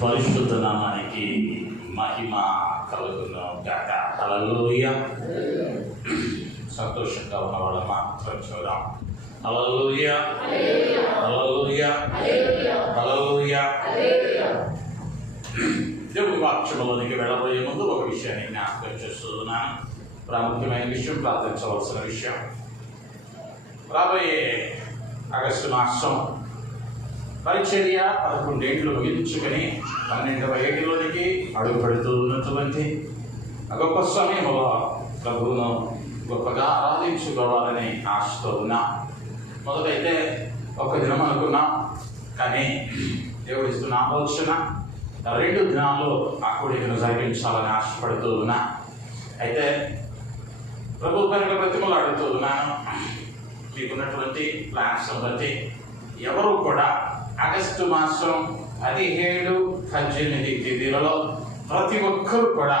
పరిశుద్ధ నామానికి మహిమ కలుగును గాక. హల్లెలూయా. సంతోషంగా ఉన్న వాళ్ళ మాత్రం చూద్దాం. హల్లెలూయా, హల్లెలూయా, హల్లెలూయా. దేవుని వాక్యములోనికి వెళ్ళబోయే ముందు ఒక విషయాన్ని జ్ఞాపకం చేస్తున్నాను. ప్రాముఖ్యమైన విషయం, ప్రార్థించవలసిన విషయం. రాబోయే ఆగస్టు మాసం పరిచర్య 11 ఏళ్ళు ముగించుకొని 12వ ఏటిలోనికి అడుగు పెడుతూ ఉన్నటువంటి గొప్ప సమయంలో ప్రభువును గొప్పగా ఆరాధించుకోవాలని ఆశతో ఉన్నా. మొదటైతే ఒక దినం అనుకున్నాం, కానీ దేవుడు ఇస్తున్న ఆలోచన 2 దినాల్లో ఆ కూడికను జరిపించాలని ఆశపడుతూ ఉన్నా. అయితే ప్రభు పైన బ్రతిమలు అడుగుతూ ఉన్నాను. మీకున్నటువంటి ప్లాన్స్ బట్టి ఎవరు కూడా ఆగస్టు మాసం 17, 18 తేదీలలో ప్రతి ఒక్కరు కూడా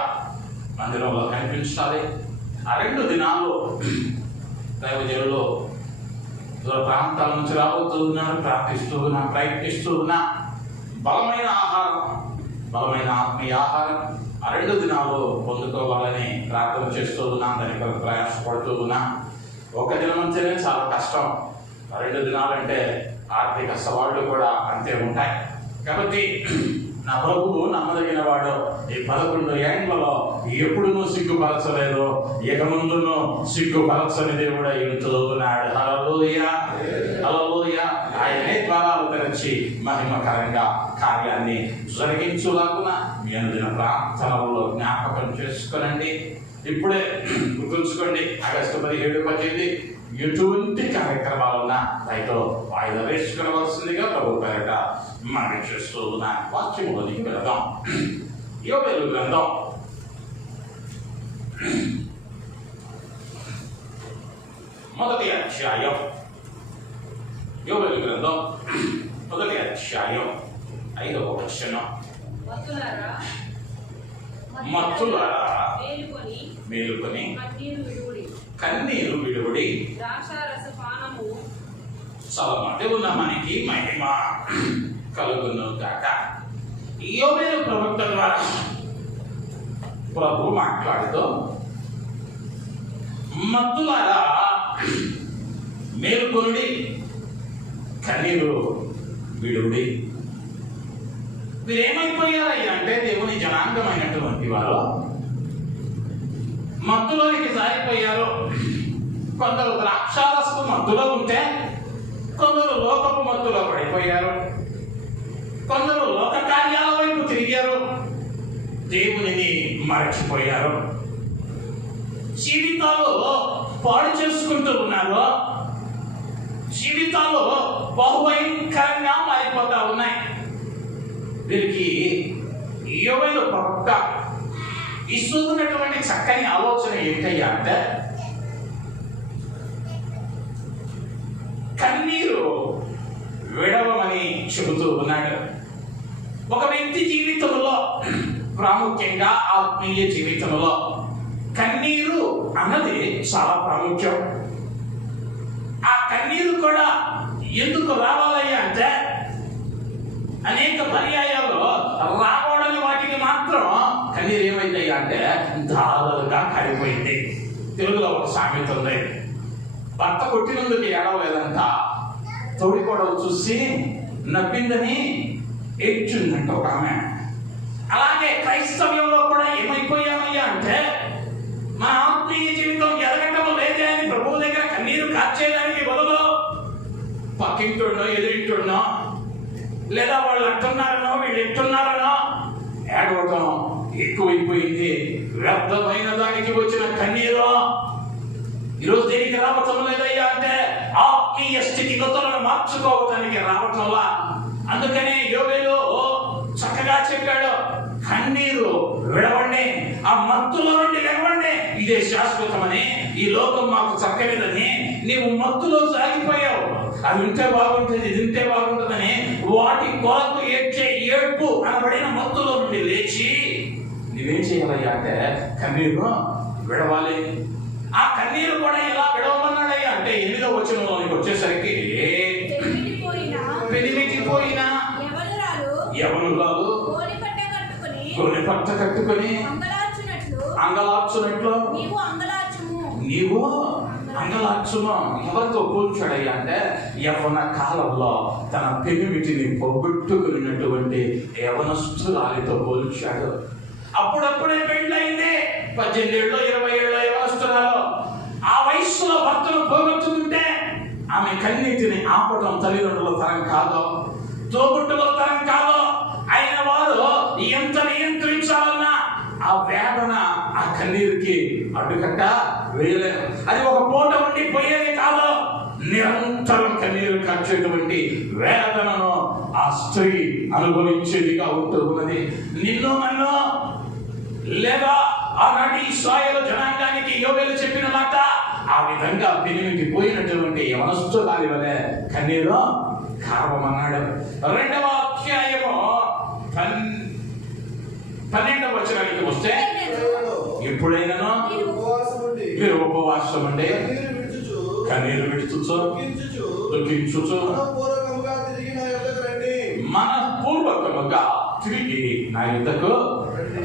మందిరంలో కనిపించాలి. ఆ 2 దినాల్లో దైవజనులు దూర ప్రాంతాల నుంచి రాబోతూ ఉన్నారు, ప్రార్థిస్తూ ఉన్నా, ప్రయత్నిస్తూ ఉన్నా. బలమైన ఆహారం, బలమైన ఆత్మీయ ఆహారం ఆ 2 దినాలు పొందుకోవాలని ప్రార్థన చేస్తూ ఉన్నా, దానికి ప్రయాసపడుతూ ఉన్నా. ఒక దినం అంటేనే చాలా కష్టం, 2 దినాలంటే ఆర్థిక సవాళ్ళు కూడా అంతే ఉంటాయి. కాబట్టి నా ప్రభువు నమ్మదగిన వాడు. ఈ 11 ఏండ్లలో ఎప్పుడునూ సిగ్గుపరచలేదు, ఇక ముందును సిగ్గుపరచని దేవుడు అయి ఉంటూ ఉన్నాడు. హల్లెలూయా, హల్లెలూయా. ఆయనే ద్వారాలు తెరచి మహిమకరంగా కార్యాన్ని జరిగించులాగున మీ అనుదిన ప్రార్థనలో జ్ఞాపకం చేసుకునండి. ఇప్పుడే గుర్తుంచుకోండి, ఆగస్టు 17, 18 ఎటువంటి కార్యక్రమాలున్నా రైతో వాయిదా వేసుకునవలసిందిగా ప్రభు పేరట మనం చేస్తూ ఉన్న వాక్యములోనికి వెళదాం. యోబేలు గ్రంథం 1వ అధ్యాయం. యోబేలు గ్రంథం 1వ అధ్యాయం 5వ వచనం. మత్తులారా మేలుకొని కన్నీరు విడువడి చలమటి ఉన్న మనకి మహిమ కలుగును గాక. యోబేలు ప్రవక్త ద్వారా ప్రభు మాట్లాడుతూ, మత్తులారా మేలుకొనుడి, కన్నీరు విడువడి. మీరేమైపోయారయ్యా అంటే దేవుని జనాంగమైనటువంటి వారు మత్తులోనికి జారిపోయారు. కొందరు ద్రాక్షారసపు మత్తులో ఉంటే కొందరు లోకపు మత్తులో పడిపోయారు. కొందరు లోక కార్యాల వైపు తిరిగారు, దేవునిని మరచిపోయారు. జీవితాలు పాడు చేసుకుంటూ ఉన్నారు. జీవితాలు బహుభయంకరంగా మారిపోతా ఉన్నాయి. వీరికి యోబేలు ప్రవక్త ఇస్తున్నటువంటి చక్కని ఆలోచన ఏంటయ్యా అంటే, కన్నీరు విడవమని చెబుతూ ఉన్నాడు. ఒక వ్యక్తి జీవితంలో, ప్రాముఖ్యంగా ఆత్మీయ జీవితంలో కన్నీరు అన్నది చాలా ప్రాముఖ్యం. ఆ కన్నీరు కూడా ఎందుకు రావాలయ్యా అంటే, అనేక పర్యాయాల్లో రాకూడని వాటికి మాత్రం కన్నీరు ఏమైందయ్యా అంటే దారులుగా కారిపోయింది. తెలుగులో ఒక సామెత ఉంది, భర్త కొట్టినందుకు ఏడవలేదంట, తోడికోడలు చూసి నవ్విందని ఏడ్చుందంట ఒక ఆమె. అలాగే క్రైస్తవ్యంలో కూడా ఏమైపోయామయ్యా అంటే, మన ఆత్మీయ జీవితం ఎదగటం లేదే అని ప్రభువు దగ్గర కన్నీరు కార్చేయడానికి బదులు పక్కింటున్నో ఎదురింటున్నో, లేదా వాళ్ళు అంటున్నారనో వీళ్ళు ఎట్టున్నారనో ఏడవటం ఎక్కువైపోయింది. వ్యర్థమైన దానికి వచ్చిన కన్నీరు ఈరోజు దేనికి రావటం లేదయ్యా అంటే ఆత్మీయ స్థితిగతులను మార్చుకోవటానికి రావటంలా. అందుకనే యోబేలు చక్కగా చెప్పాడు, కన్నీరు విడవండి, ఆ మత్తులో నుండి లేవండి, ఇదే శాశ్వతమని. ఈ లోకం మాకు చక్కలేదని నీవు మత్తులో సాగిపోయావు. అది ఉంటే బాగుంటుంది, ఇది ఉంటే బాగుంటుందని వాటి కొరకు ఏడ్చే ఏడ్పు అనబడిన మత్తులో నుండి లేచి నువ్వేం చేయాలయ్యా అంటే కన్నీరు విడవాలి. ఆ కన్నీరు కూడా ఎలా విడవమన్నాడయ్యా అంటే 8వ వచనంలోనికి వచ్చేసరికి, పెనిమిటిపోయిన యవనురాలు గోనె పట్ట కట్టుకొని అంగలార్చునట్లు నీవు అంగలార్చును. ఎవరితో పోల్చాడయ్యా అంటే యవ్వన కాలంలో తన పెనిమిటిని పొగొట్టుకున్నటువంటి యవనస్తురాలితో పోల్చాడు. అప్పుడప్పుడే పెళ్ళైంది, 18 ఏళ్ళు 20 ఏళ్ళు యవనస్తురాలు. ఆ వయస్సులో భర్తను పోగొట్టుకుంటే ఆమె కన్నీటిని ఆపడం తల్లిదండ్రుల తరం కాదు, తోబుట్టుల తరం కాదు. అయిన వారు ఎంత నియంత్రించాలన్నా ఆ వేదన, ఆ కన్నీరుకి అడ్డుకట్ట వేయలేదు. అది ఒక పూట ఉండి పోయేది కాదు, నిరంతరం కన్నీరు కార్చేటువంటి వేదనను ఆ స్త్రీ అనుభవించేదిగా ఉంటూ ఉన్నది. నిన్ను నన్ను లేదా ఆనాటి ఇశ్రాయేలు జనాంగానికి యోవేలు చెప్పిన మాట ఆ విధంగా పెనిమిటి పోయినటువంటి యవనస్తురాలి వలె కన్నీరు కారమన్నాడు. 2వ అధ్యాయము 12వ వచనానికి వస్తే, ఎప్పుడైనా మీరు ఉపవాసం ఉండి కన్నీరు విడుచుచు దుఃఖించుచు మనపూర్వకముగా తిరిగి నా యుద్ధకు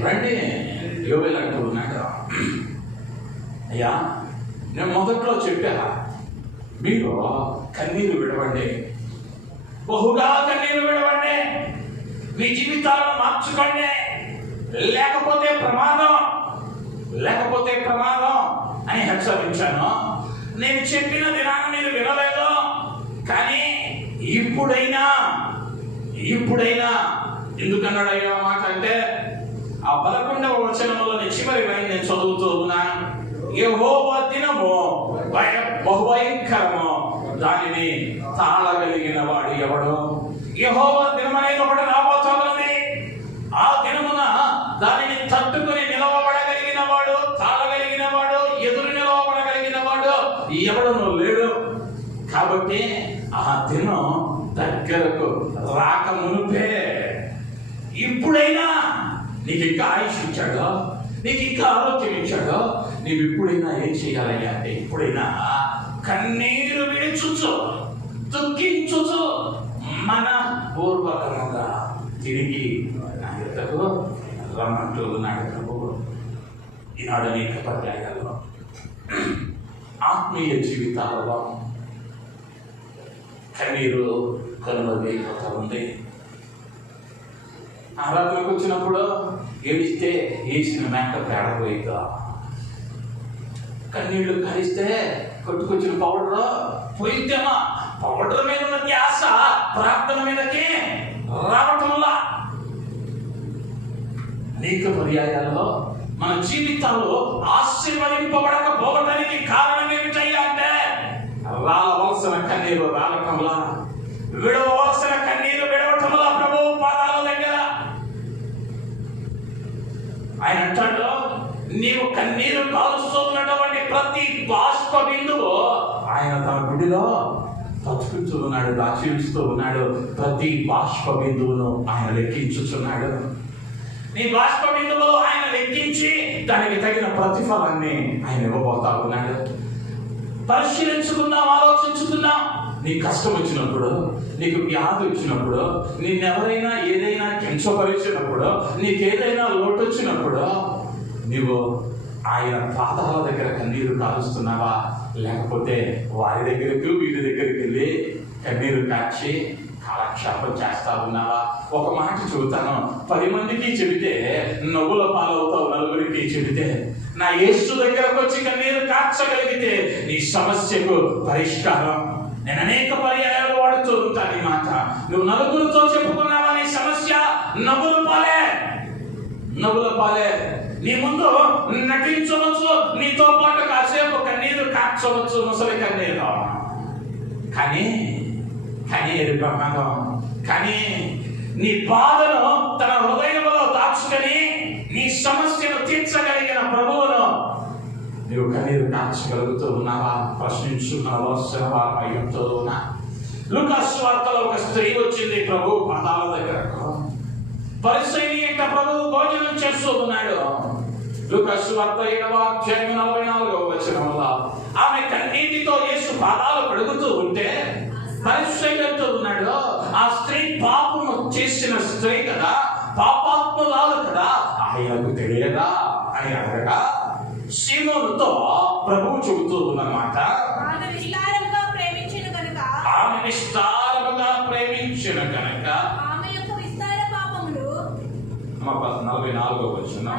రండి. యోవేలు అంటూ ఉన్నాడు, అయ్యా నేను మొదట్లో చెప్పా, మీరు కన్నీరు విడవండి, బహుగా కన్నీరు విడవండి, మీ జీవితాలను మార్చుకోండి, లేకపోతే ప్రమాదం అని హెచ్చరించాను. నేను చెప్పిన దినాన్ని మీరు వినలేదు, కానీ ఇప్పుడైనా ఎందుకన్నాడు అయ్యా మాట అంటే, ఆ 11వ వచనంలోని చివరి లైన్ నేను చదువుతూ ఉన్నాను. యెహోవా దినము బహుభయంకరము, దానిని తాళగలిగిన వాడు ఎవడు? యెహోవా దినం అనేది ఒకటి రాబోతున్నది. ఆ దినమున దానిని తట్టుకుని నిలవబడగలిగిన వాడు, తాళగలిగిన వాడు, ఎదురు నిలవబడగలిగిన వాడు ఎవడనూ లేడు. కాబట్టి ఆ దినం దగ్గరకు రాక మునుపే ఇప్పుడైనా నీకు ఇంకా ఆయుష్ ఇచ్చాడో, నీకు ఇంకా ఆరోగ్యం ఇచ్చాడో, నీవు ఇప్పుడైనా ఏం చేయాలయ్యా అంటే, ఇప్పుడైనా కన్నీరు విడుచుచు దుఃఖించుచు మన పూర్వకముగా తిరిగి నా యుద్ధకు రమ్మంటూ ఉన్నాడు ప్రభువు. ఈనాడు అనేక పర్యాయాల్లో ఆత్మీయ జీవితాలలో కన్నీరు కనులు వేయకపోతా ఉంది. ఆరాధనకు వచ్చినప్పుడు ఏడిస్తే వేసిన మేక పేడపోయిద్దా, కన్నీళ్లు కలిస్తే కొట్టుకొచ్చిన పౌడర్ పోయిద్దామా, పౌడర్ మీద ఉన్న ధ్యాస ప్రార్థన మీదకి రావటంలా. అనేక పర్యాయాల్లో మన జీవితాల్లో ఆశీర్వదింపబడకపోవడానికి కారణం ఏమిటయ్యా అంటే, రాలవలసిన కన్నీరు రాలటంలా, విడవలసిన కన్నీరు విడవటంలా ప్రభువు పాదాల దగ్గర. ఆయన అంటాడు, నీవు కన్నీరు కాలుస్తున్నటువంటి ప్రతి బాష్ప బిందువు ఆయన తన గుడిలో తచ్చుకుంటూ ఉన్నాడు, దాచిస్తూ ఉన్నాడు. ప్రతి బాష్ప బిందువును ఆయన లెక్కించుచున్నాడు. నీ బాష్ప బిందువులు ఆయన లెక్కించి దానికి తగిన ప్రతిఫలాన్ని ఆయన ఇవ్వబోతా ఉన్నాడు. పరిశీలించుకుందాం, ఆలోచించుకుందాం. నీ కష్టం వచ్చినప్పుడు, నీకు వ్యాధి వచ్చినప్పుడు, నిన్నెవరైనా ఏదైనా కించపరిచినప్పుడు, నీకేదైనా లోటు వచ్చినప్పుడు నీవు ఆయన పాదాల దగ్గర కన్నీరు కాలుస్తున్నావా, లేకపోతే వారి దగ్గరకు వీరి దగ్గరికి వెళ్ళి కన్నీరు కాచి కాలక్షేపం చేస్తా ఉన్నావా? ఒక మాట చెబుతాను, 10 మందికి చెబితే నవ్వుల పాలవుతావు, నలుగురికి చెబితే నా యేసు దగ్గరకు వచ్చి కన్నీరు కార్చగలిగితే నీ సమస్యకు పరిష్కారం. నేను అనేక పర్యాయాలు వాడుతూ ఉంటాను ఈ మాట. నువ్వు నలుగురితో చెప్పుకున్నావా నీ సమస్య, నవ్వుల పాలే. నీ ముందు నటించవచ్చు, నీతో పాటు కాసేపు కన్నీరు కార్చవచ్చు, ముసలి కన్నీరు. కానీ ప్రమాదం. కానీ నీ బాధను తన హృదయంలో దాచుకొని నీ సమస్యను తీర్చగలిగిన ప్రభువును నీవు కన్నీరు కార్చగలుగుతూ ఉన్నావా? ప్రశ్నించుకున్న వారంతో ఉన్నా. లూకాసు వార్తలో ఒక స్త్రీ వచ్చింది ప్రభు పాదాల దగ్గరకు. పరిసయ్యుని ఇంట ప్రభువు భోజనం చేస్తూ ఉన్నాడు. లూకాసు వార్త 7వ అధ్యాయం 44వ వచనంలో ఆమె కన్నీటితో యేసు పాదాలు కడుగుతూ ఉంటే పరిసయ్యుడు ఉన్నాడు, ఆ స్త్రీ పాపము చేసి చేసిన స్త్రీ కదా, పాపాత్మురాలు కదా, ఆయనకు తెలియదా అని అడగగా సీమోనుతో ప్రభువు చెబుతూ ఉన్నమాట, ఆమె విస్తారముగా ప్రేమించిన కనుక ఆమె యొక్క విస్తార పాపములు. 44వ వచనం.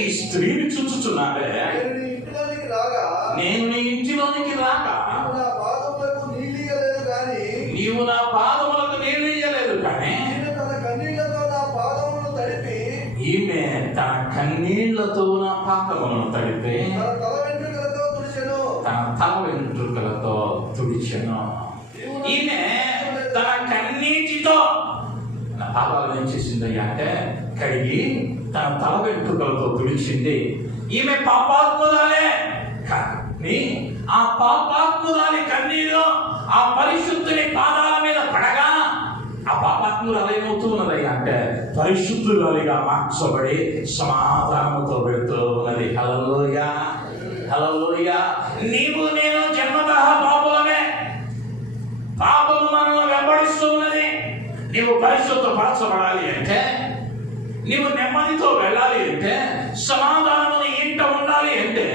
ఈ స్త్రీని చూచుచున్నారే, నేను నీ ఇంటిలోనికి రాక నీవు నా పాదములకు నీళ్ళు ఇయ్యలేదు కానీ ఈమె తన కన్నీళ్లతో నా పాదములను తడిపి తన తల వెంట్రుకలతో తుడిచెను. ఈమె తన కన్నీటితో నా పాదాలు ఏం చేసింది అంటే కడిగి తన తల వెంట్రుకలతో తుడిచింది. ఈమె పాపాత్మురాలే కానీ ఆ పాపాత్మురాలి కన్నీరు ఆ పరిశుద్ధుని పాదాల మీద పడగా ఆ పాపాత్మురాలు ఏమవుతూ ఉన్నది అంటే పరిశుద్ధురాలిగా మార్చబడి సమాధానముతో వెళుతూ ఉన్నది. హల్లెలూయా, హల్లెలూయా. నీవు నేను జన్మతః పాపులమే, పాపము మనల్ని వెంబడిస్తూ ఉన్నది. నీవు పరిశుద్ధపరచబడాలి అంటే, నీవు నెమ్మదితో వెళ్ళాలి అంటే, సమాధానముని ఇంట ఉండాలి అంటే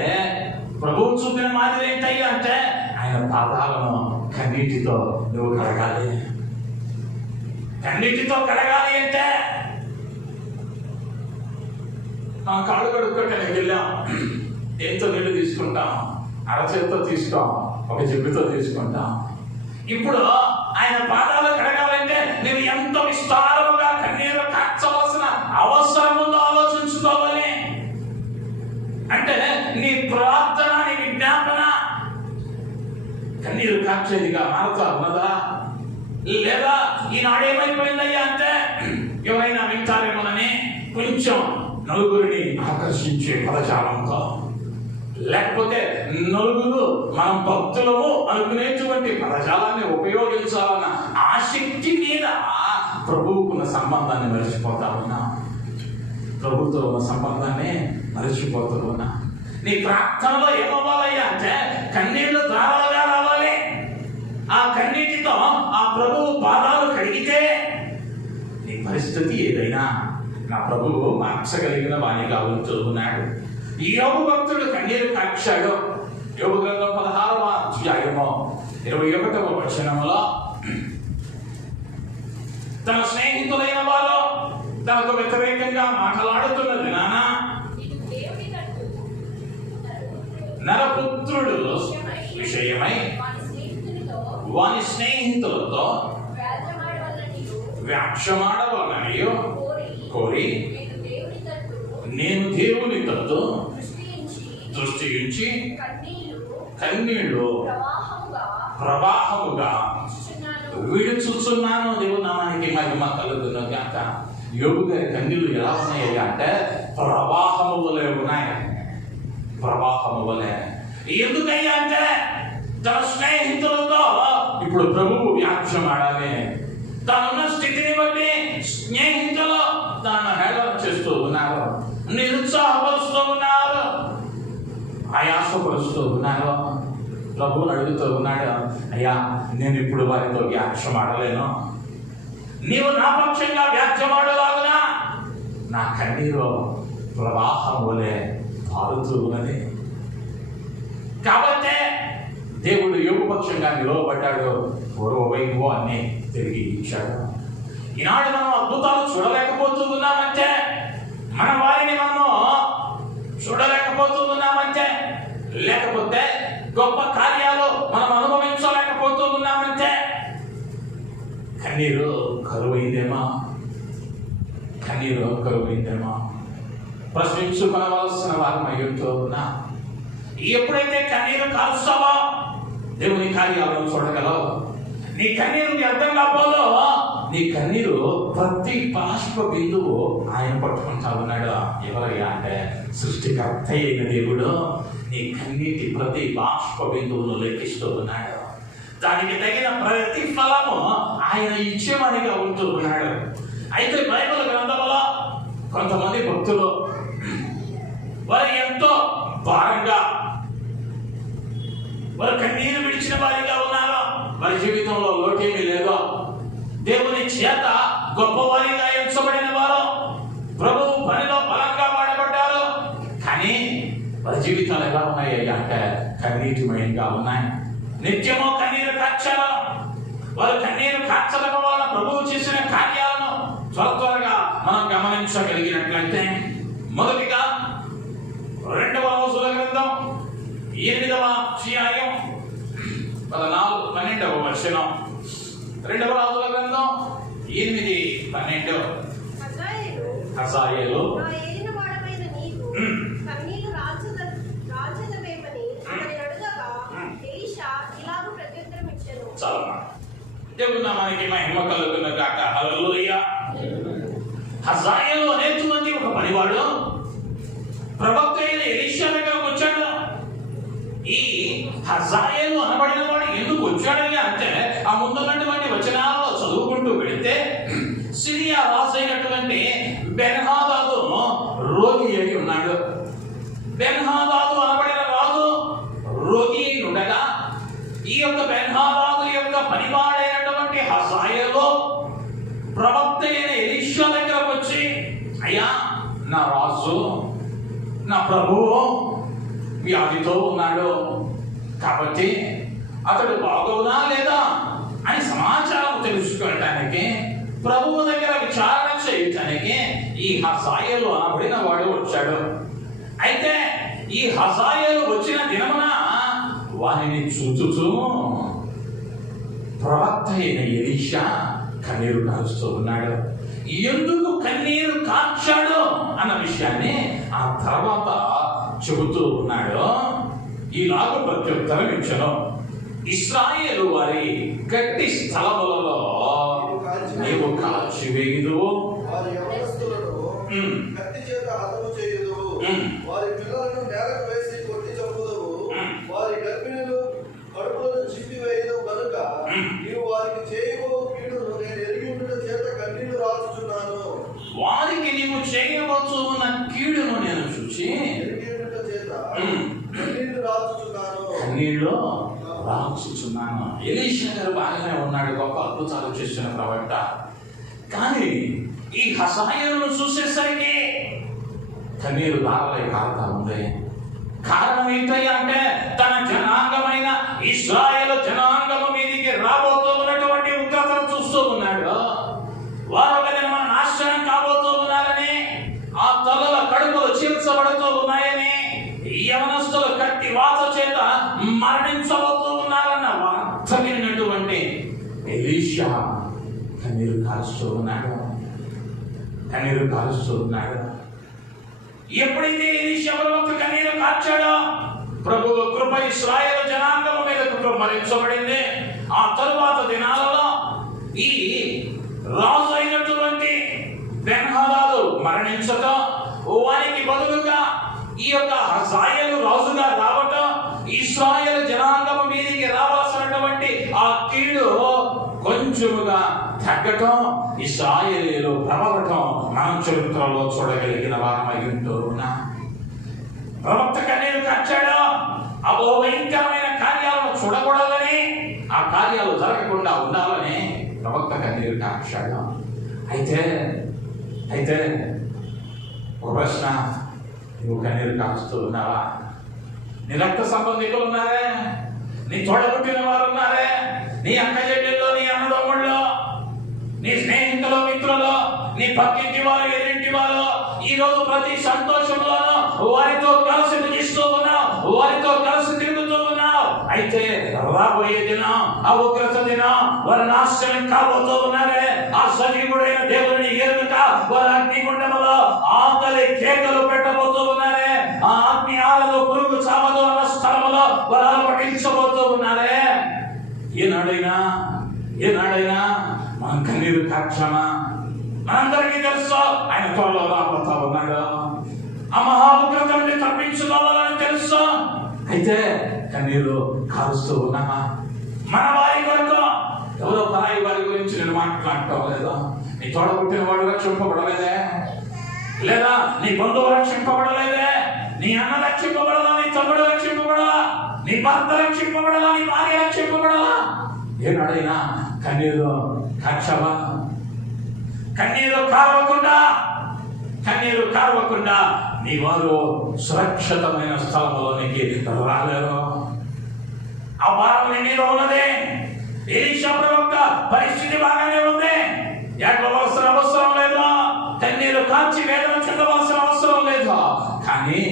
ప్రభువు చూపిన మాదిరి ఏంటయ్యా అంటే ఆయన పాదాలను కన్నీటితో నువ్వు కడగాలి. కన్నీటితో కడగాలి అంటే కాళ్ళు కడుక్కోవటానికి వెళ్ళాం, దేంతో నీళ్ళు తీసుకుంటాం, అరచేతితో తీసుకోం, ఒక జబ్బుతో తీసుకుంటాం. ఇప్పుడు ఆయన పాదాలు కడగాలంటే నువ్వు ఎంత విస్తారముగా కన్నీరు కార్చవలసిన అవసరం ఉందో ఆలోచించుకోవాలి. అంటే నీ ప్రార్థన, నీ విజ్ఞాపన కన్నీరు కార్చేదిగా మారుతా ఉన్నదా? లేదా ఈనాడు ఏమైపోయిందయ్యా అంటే ఎవరైనా వింటారేమోనని కొంచెం నలుగురిని ఆకర్షించే పదజాలంతో, లేకపోతే నలుగురు మనం భక్తులము అనుకునేటువంటి పదజాలాన్ని ఉపయోగించాలన్న ఆసక్తి మీద ప్రభువుకున్న సంబంధాన్ని మరిచిపోతా ఉన్నా. ప్రభుతో ఉన్న సంబంధాన్ని మరిచిపోతూ ఉన్నా. నీ ప్రార్థనలో ఏమవ్వాలయ్యా అంటే కన్నీళ్లు ధారాలుగా రావాలి. ఆ కన్నీటితో ఆ ప్రభువు పాదాలు కడిగితే నీ పరిస్థితి ఏదైనా నా ప్రభువు మార్చగలిగిన వాణిగా ఉంటూ ఉన్నాడు. యోబు భక్తుడు కన్నీరు కాక్షాడు. యోబు గ్రంథం 16వ అధ్యాయము 21వ వచనములో తన స్నేహితులైన వారు తనకు వ్యతిరేకంగా మాట్లాడుతున్నది, నానా నరపుత్రుడు విషయమై వాని స్నేహితులతో వ్యాక్షమాడవలనని కోరి నేను దేవుని తట్టు దృష్టి ఉంచి కన్నీళ్లు ప్రవాహముగా విడుచుచున్నాను. దేవుని నామానికి మహిమ కలుగును గాక. యోబు గారి కన్నీళ్లు ఎలా ఉన్నాయి అంటే ప్రవాహము వలె ఉన్నాయి. ప్రవాహము వలె. ఎందుకయ్యా అంటే తన స్నేహితులతో ఇప్పుడు ప్రభువు వ్యాఖ్యం ఆడాలి. తనున్న స్థితిని బట్టి స్నేహితులు తనను హేళన చేస్తూ ఉన్నారు, నిరుత్సాహపరుస్తూ ఉన్నారు, ఆయాసపరుస్తూ ఉన్నారు. ప్రభువుని అడుగుతూ ఉన్నాడు, అయ్యా నేను ఇప్పుడు వారితో వ్యాఖ్యం ఆడలేను, నీవు నా పక్షంగా వ్యాఖ్యం ఆడలాగునా నా కన్నీరు ప్రవాహం వలె పారుతూ ఉన్నది. కాబట్టి దేవుడు యోబు పక్షంగా నిలవబడ్డాడు, పూర్వవైపు అన్ని తిరిగి ఇచ్చాడు. ఈనాడు మనం అద్భుతాలు చూడలేకపోతూ ఉన్నామంటే, మన వారిని మనము చూడలేకపోతూ ఉన్నామంటే, లేకపోతే గొప్ప కార్యాలు మనం అనుభవించలేకపోతూ ఉన్నామంటే కన్నీరు కరువైందేమో, కన్నీరు కరువైందేమో ప్రశ్నించుకోవలసిన వారం అయ్యుంటూ ఉన్నా. ఎప్పుడైతే కన్నీరు కాలుస్తావో దేవుని కార్యాలను చూడగలవు. నీ కన్నీరు వ్యర్థం కాపోదో, నీ కన్నీరు ప్రతి బాష్ప బిందువు ఆయన పట్టుకుంటా ఉన్నాడు. ఎవరయ్యా అంటే సృష్టికర్త అయిన దేవుడు నీ కన్నీటి ప్రతి బాష్ప బిందువును లెక్కిస్తూ ఉన్నాడు. దానికి తగిన ప్రతి ఫలము ఆయన ఇచ్చేవాడిగా ఉంటూ ఉన్నాడు. అయితే బైబిల్ గ్రంథంలో కొంతమంది భక్తులు వారు ఎంతో భారంగా వారు కన్నీరు విడిచిన వారిగా ఉన్నారు. జీవితంలో లోటేమీ లేదు. దేవుని చేత గొప్పవారిగా ఎంచబడిన వారు, ప్రభువు పనిలో బలంగా వాడబడ్డారు. కానీ వారి జీవితాలు ఎలా ఉన్నాయి అంటే కన్నీటిమయంగా ఉన్నాయి. నిత్యము కన్నీరు కార్చారు. వారు కన్నీరు కార్చడం వల్ల ప్రభువు చేసిన కార్యాలను త్వరగా మనం గమనించగలిగినట్లయితే, మొదటిగా 2వ రాజుల గ్రంథం 8వ అధ్యాయం 12వ వచనం. 2వ రాజుల గ్రంథం 8:12. హజాయేలు చాలా దేవుని నామానికి మహిమ కలుగును గాక. హల్లెలూయా. హజాయేలు అనేటువంటి ఒక పనివాడు ప్రవక్త అయిన ఎలీషా దగ్గరకు వచ్చాడు. ఈ హజాయేలు అనబడిన వాడు ఎందుకు వచ్చాడని అంటే, ఆ ముందున్నటువంటి వచనాల్లో చదువుకుంటూ వెళితే, సిరియా రాజు అయినటువంటి బెన్హాదాదు రోగి అయి ఉన్నాడు. బెన్హాదాదు అనబడిన రాజు రోగి ఉండగా, ఈ యొక్క బెన్హాదాదు యొక్క పనివాడైనటువంటి హజాయేలు ప్రవక్త అయిన ఎలీషా దగ్గరకు వచ్చి, అయ్యా నా రాజు, నా ప్రభువు వ్యాధితో ఉన్నాడు, కాబట్టి అతడు బాగోనా లేదా అని సమాచారం తెలుసుకోవటానికి, ప్రభువు దగ్గర విచారణ చేయటానికి ఈ హజాయేలు అనబడిన వాడు వచ్చాడు. అయితే ఈ హజాయేలు వచ్చిన దినమున వారిని చూచుచూ ప్రవక్త అయిన ఎలీషా కన్నీరు కారుస్తూ ఉన్నాడు. ఎందుకు కన్నీరు కార్చాడు అన్న విషయాన్ని ఆ తర్వాత చెబుతూ ఉన్నాడు. ఈలాగు ప్రత్యుత్తరం ఇచ్చను, ఇశ్రాయేలు వారి గట్టి స్థలములలో నీవు కాల్చివేయుదువు, వారి పిల్లలను నేలకు వేసి కొట్టి చంపుదువు, వారి గర్భిణులు కడుపులను చింపివేయదువు కనుక నీవు వారికి చేయబో కీడును నేను ఎరిగి ఉండుట చేత కన్నీళ్లు రాచుచున్నాను. వారికి నీవు చేయవచ్చు ఉన్న కీడును నేను చూసి ఎరిగి ఉండుట చేత కన్నీళ్లు రాచుచున్నాను. కన్నీళ్ళు రాచుచున్నాను. ఎలీషా గారు బాగానే ఉన్నాడు, గొప్ప అద్భుతాలు చేసిన ప్రవక్త. కానీ ఈ హజాయేలును చూసేసరికి కన్నీరు దారలై కారుతా ఉంది. కారణం ఏంటయ్యా అంటే, తన జనాంగమైన ఇశ్రాయేలు జనాంగము మీదికి రాబోతూ ఉన్నటువంటి ఉగ్రతను చూస్తూ ఉన్నాడు. వారు ఒక దినమున నాశనం కాబోతూ ఉన్నారని, ఆ తల్లుల కడుపులు చీల్చబడుతూ ఉన్నాయని, యవనస్తులు కట్టి వాత చేత మరణించబోతూ ఉన్నారన్న వార్త విన్నటువంటి ఎలీషా కన్నీరు కారుస్తూ ఉన్నాడు. కన్నీరు కారుస్తూ ఉన్నాడు. ఎప్పుడైతే ఎలీషా ప్రవక్త కన్నీరు కార్చాడో, ప్రభువు కృప ఇశ్రాయేలు జనాంగము మీద కుమ్మరించబడింది. ఆ తరువాత దినాలలో ఈ రాజు అయినటువంటి బెన్హదాదు మరణించటం, వారికి బదులుగా ఈ యొక్క హజాయేలు రాజుగా రావటం, ఇశ్రాయేలు జనాంగము మీదికి రావాల్సినటువంటి ఆ కీడు కొంచెముగా తగ్గటం, ఇశ్రాయేలీయులు ప్రబలటం మనం చరిత్రలో చూడగలిగిన వారమై ఉంటూ ఉన్నాం. ప్రవక్త కన్నీరు కార్చాడు. అబో భయంకరమైన కార్యాలను చూడకూడదని, ఆ కార్యాలు జరగకుండా ఉండాలని ప్రవక్త కన్నీరు కార్చాడు. అయితే ఒక ప్రశ్న, నువ్వు కన్నీరు కారుస్తూ ఉన్నావా? నీ రక్త సంబంధికులు ఉన్నారే, నీ తోడబుట్టిన వారు ఉన్నారే, నీ అక్క చెల్లెల్లో, నీ అన్నదమ్ముళ్ళు, నీ స్నేహితులు, మిత్రులు, నీ పక్కింటి వారు, ఎదురింటి వారు, ఈ రోజు ప్రతి సంతోషంలోనూ వారితో కలిసి భుజిస్తూ ఉన్నావు, వారితో కలిసి తిరుగుతూ ఉన్నావు. అయితే రాబోయే దినం, ఆ ఉగ్రత దినం, వారి నాశనం కాబోతూ ఉన్నారే. ఆ సజీవుడైన దేవుని ఎదుట వారి అగ్నిగుండములో ఆకలి కేకలు పెట్టబోతూ ఉన్నారే. ఆ అగ్ని ఆరదు, పురుగు చావదు అన్న స్థలములో వారు పఠించబోతూ ఉన్నారే. ఏనాడైనా మనం కన్నీరు కార్చామా? మనందరికీ తెలుసు ఆయన త్వరలో రాబోతా ఉన్నాడు. ఆ మహా ఉగ్రత నుండి తప్పించుకోవాలని తెలుసు. అయితే కన్నీరు కారుస్తూ ఉన్నామా? మన వారి కొరకు, ఎవరో పరాయి వారి గురించి నేను మాట్లాడటం లేదా? నీ తోడబుట్టిన వాడు రక్షింపబడలేదే, లేదా నీ బంధువు రక్షింపబడలేదే, నీ అన్న రక్షింపబడలా, నీ తమ్ముడు రక్షింపబడలా, నీ భర్త రక్షింపబడలా, నీ భార్య రక్షింపబడలా. ఏనాడైనా కన్నీరు కార్చావా? కన్నీరు కార్వకుండా నీ వారు సురక్షితమైన స్థలంలోనికి రాలేరు. ఆ భారం నీలో ఉన్నది. ఎలీషా ప్రవక్త పరిస్థితి బాగానే ఉంది. ఏడవలసిన అవసరం లేదు, కన్నీరు కాల్చి వేదన చెందవలసిన అవసరం లేదు. కానీ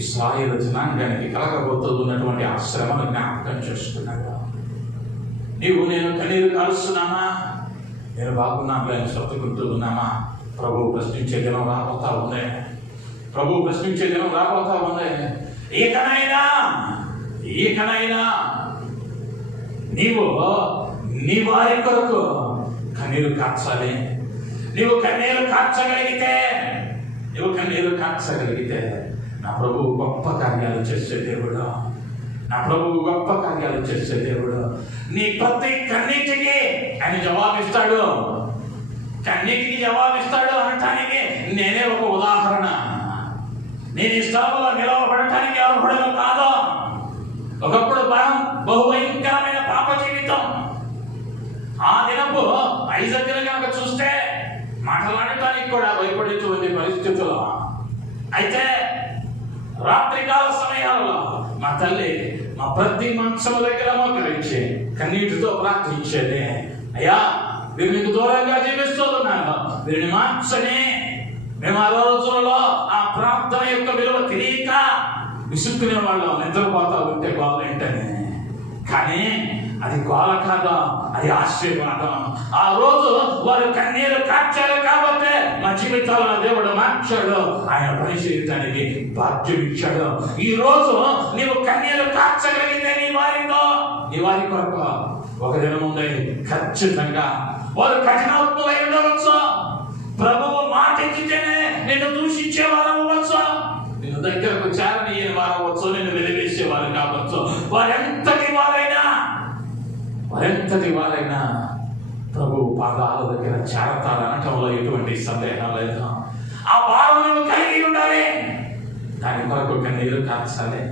ఇశ్రాయేలు జనాంగానికి కలగబోతున్నటువంటి ఆ శ్రమను జ్ఞాపకం చేసుకున్నాడు. నీవు నేను కన్నీరు కాలుస్తున్నామా? నేను బాగున్నాను అని సర్దుకుంటూ ఉన్నామా? ప్రభు ప్రశ్నించే దినం రాబోతా ఉంది. ఇకనైనా నీవు నీ వారి కొరకు కన్నీరు కార్చాలి. నీవు కన్నీరు కార్చగలిగితే నా ప్రభువు గొప్ప కార్యాలు చేసే దేవుడు. నీ ప్రతి కన్నీటికి ఆయన జవాబిస్తాడు. అనటానికి నేనే ఒక ఉదాహరణ. నేను ఈ స్థలంలో నిలవబడటానికి అర్హుడను కాదు. ఒకప్పుడు బహుభయంకరమైన పాప జీవితం. ఆ దినపు ఐజక్కులు కనుక చూస్తే మాట్లాడటానికి కూడా భయపడేటువంటి పరిస్థితులు. అయితే రాత్రికాల సమయాల్లో మా తల్లి మా ప్రతి మంచము దగ్గర మోకరించి కన్నీటితో ప్రార్థించేది, అయ్యా వీరు మీకు దూరంగా జీవిస్తున్నాను, వీరిని మార్చని. మేము ఆ రోజులలో ఆ ప్రార్థన యొక్క విలువ తెలియక విసుక్కునే వాళ్ళం. నిద్రపోతా ఉంటే గోల ఏంటని. కానీ అది గోల కాదు, అది ఆశీర్వాదం. ఆ రోజు వారు కన్నీరు కార్చారు కాబట్టి మా జీవితాలను దేవుడు మార్చాడు. ఆయన పరిశీలించడానికి భాగ్యం ఇచ్చాడు. ఈ రోజు నీవు కన్నీరు కార్చగలిగితే నీ వారి కొరకు ఒక దినం ఉంది. ఖచ్చితంగా వారు కఠినాత్ములై ఉండవచ్చు. ప్రభువు మాట ఇచ్చితేనే నిన్ను దూషించే వారు అవ్వచ్చు, నిన్ను దగ్గరకు చేరనీయని వారు అవ్వచ్చు, నిన్ను వెలివేసేవారు కావచ్చు. వారెంతటి వారైనా ప్రభు పాదాల దగ్గర చేరతారనటంలో ఎటువంటి సందేహం లేదు. ఆ భావం నువ్వు కలిగి ఉండాలి. దాని కొరకు కన్నీరు కార్చాలి.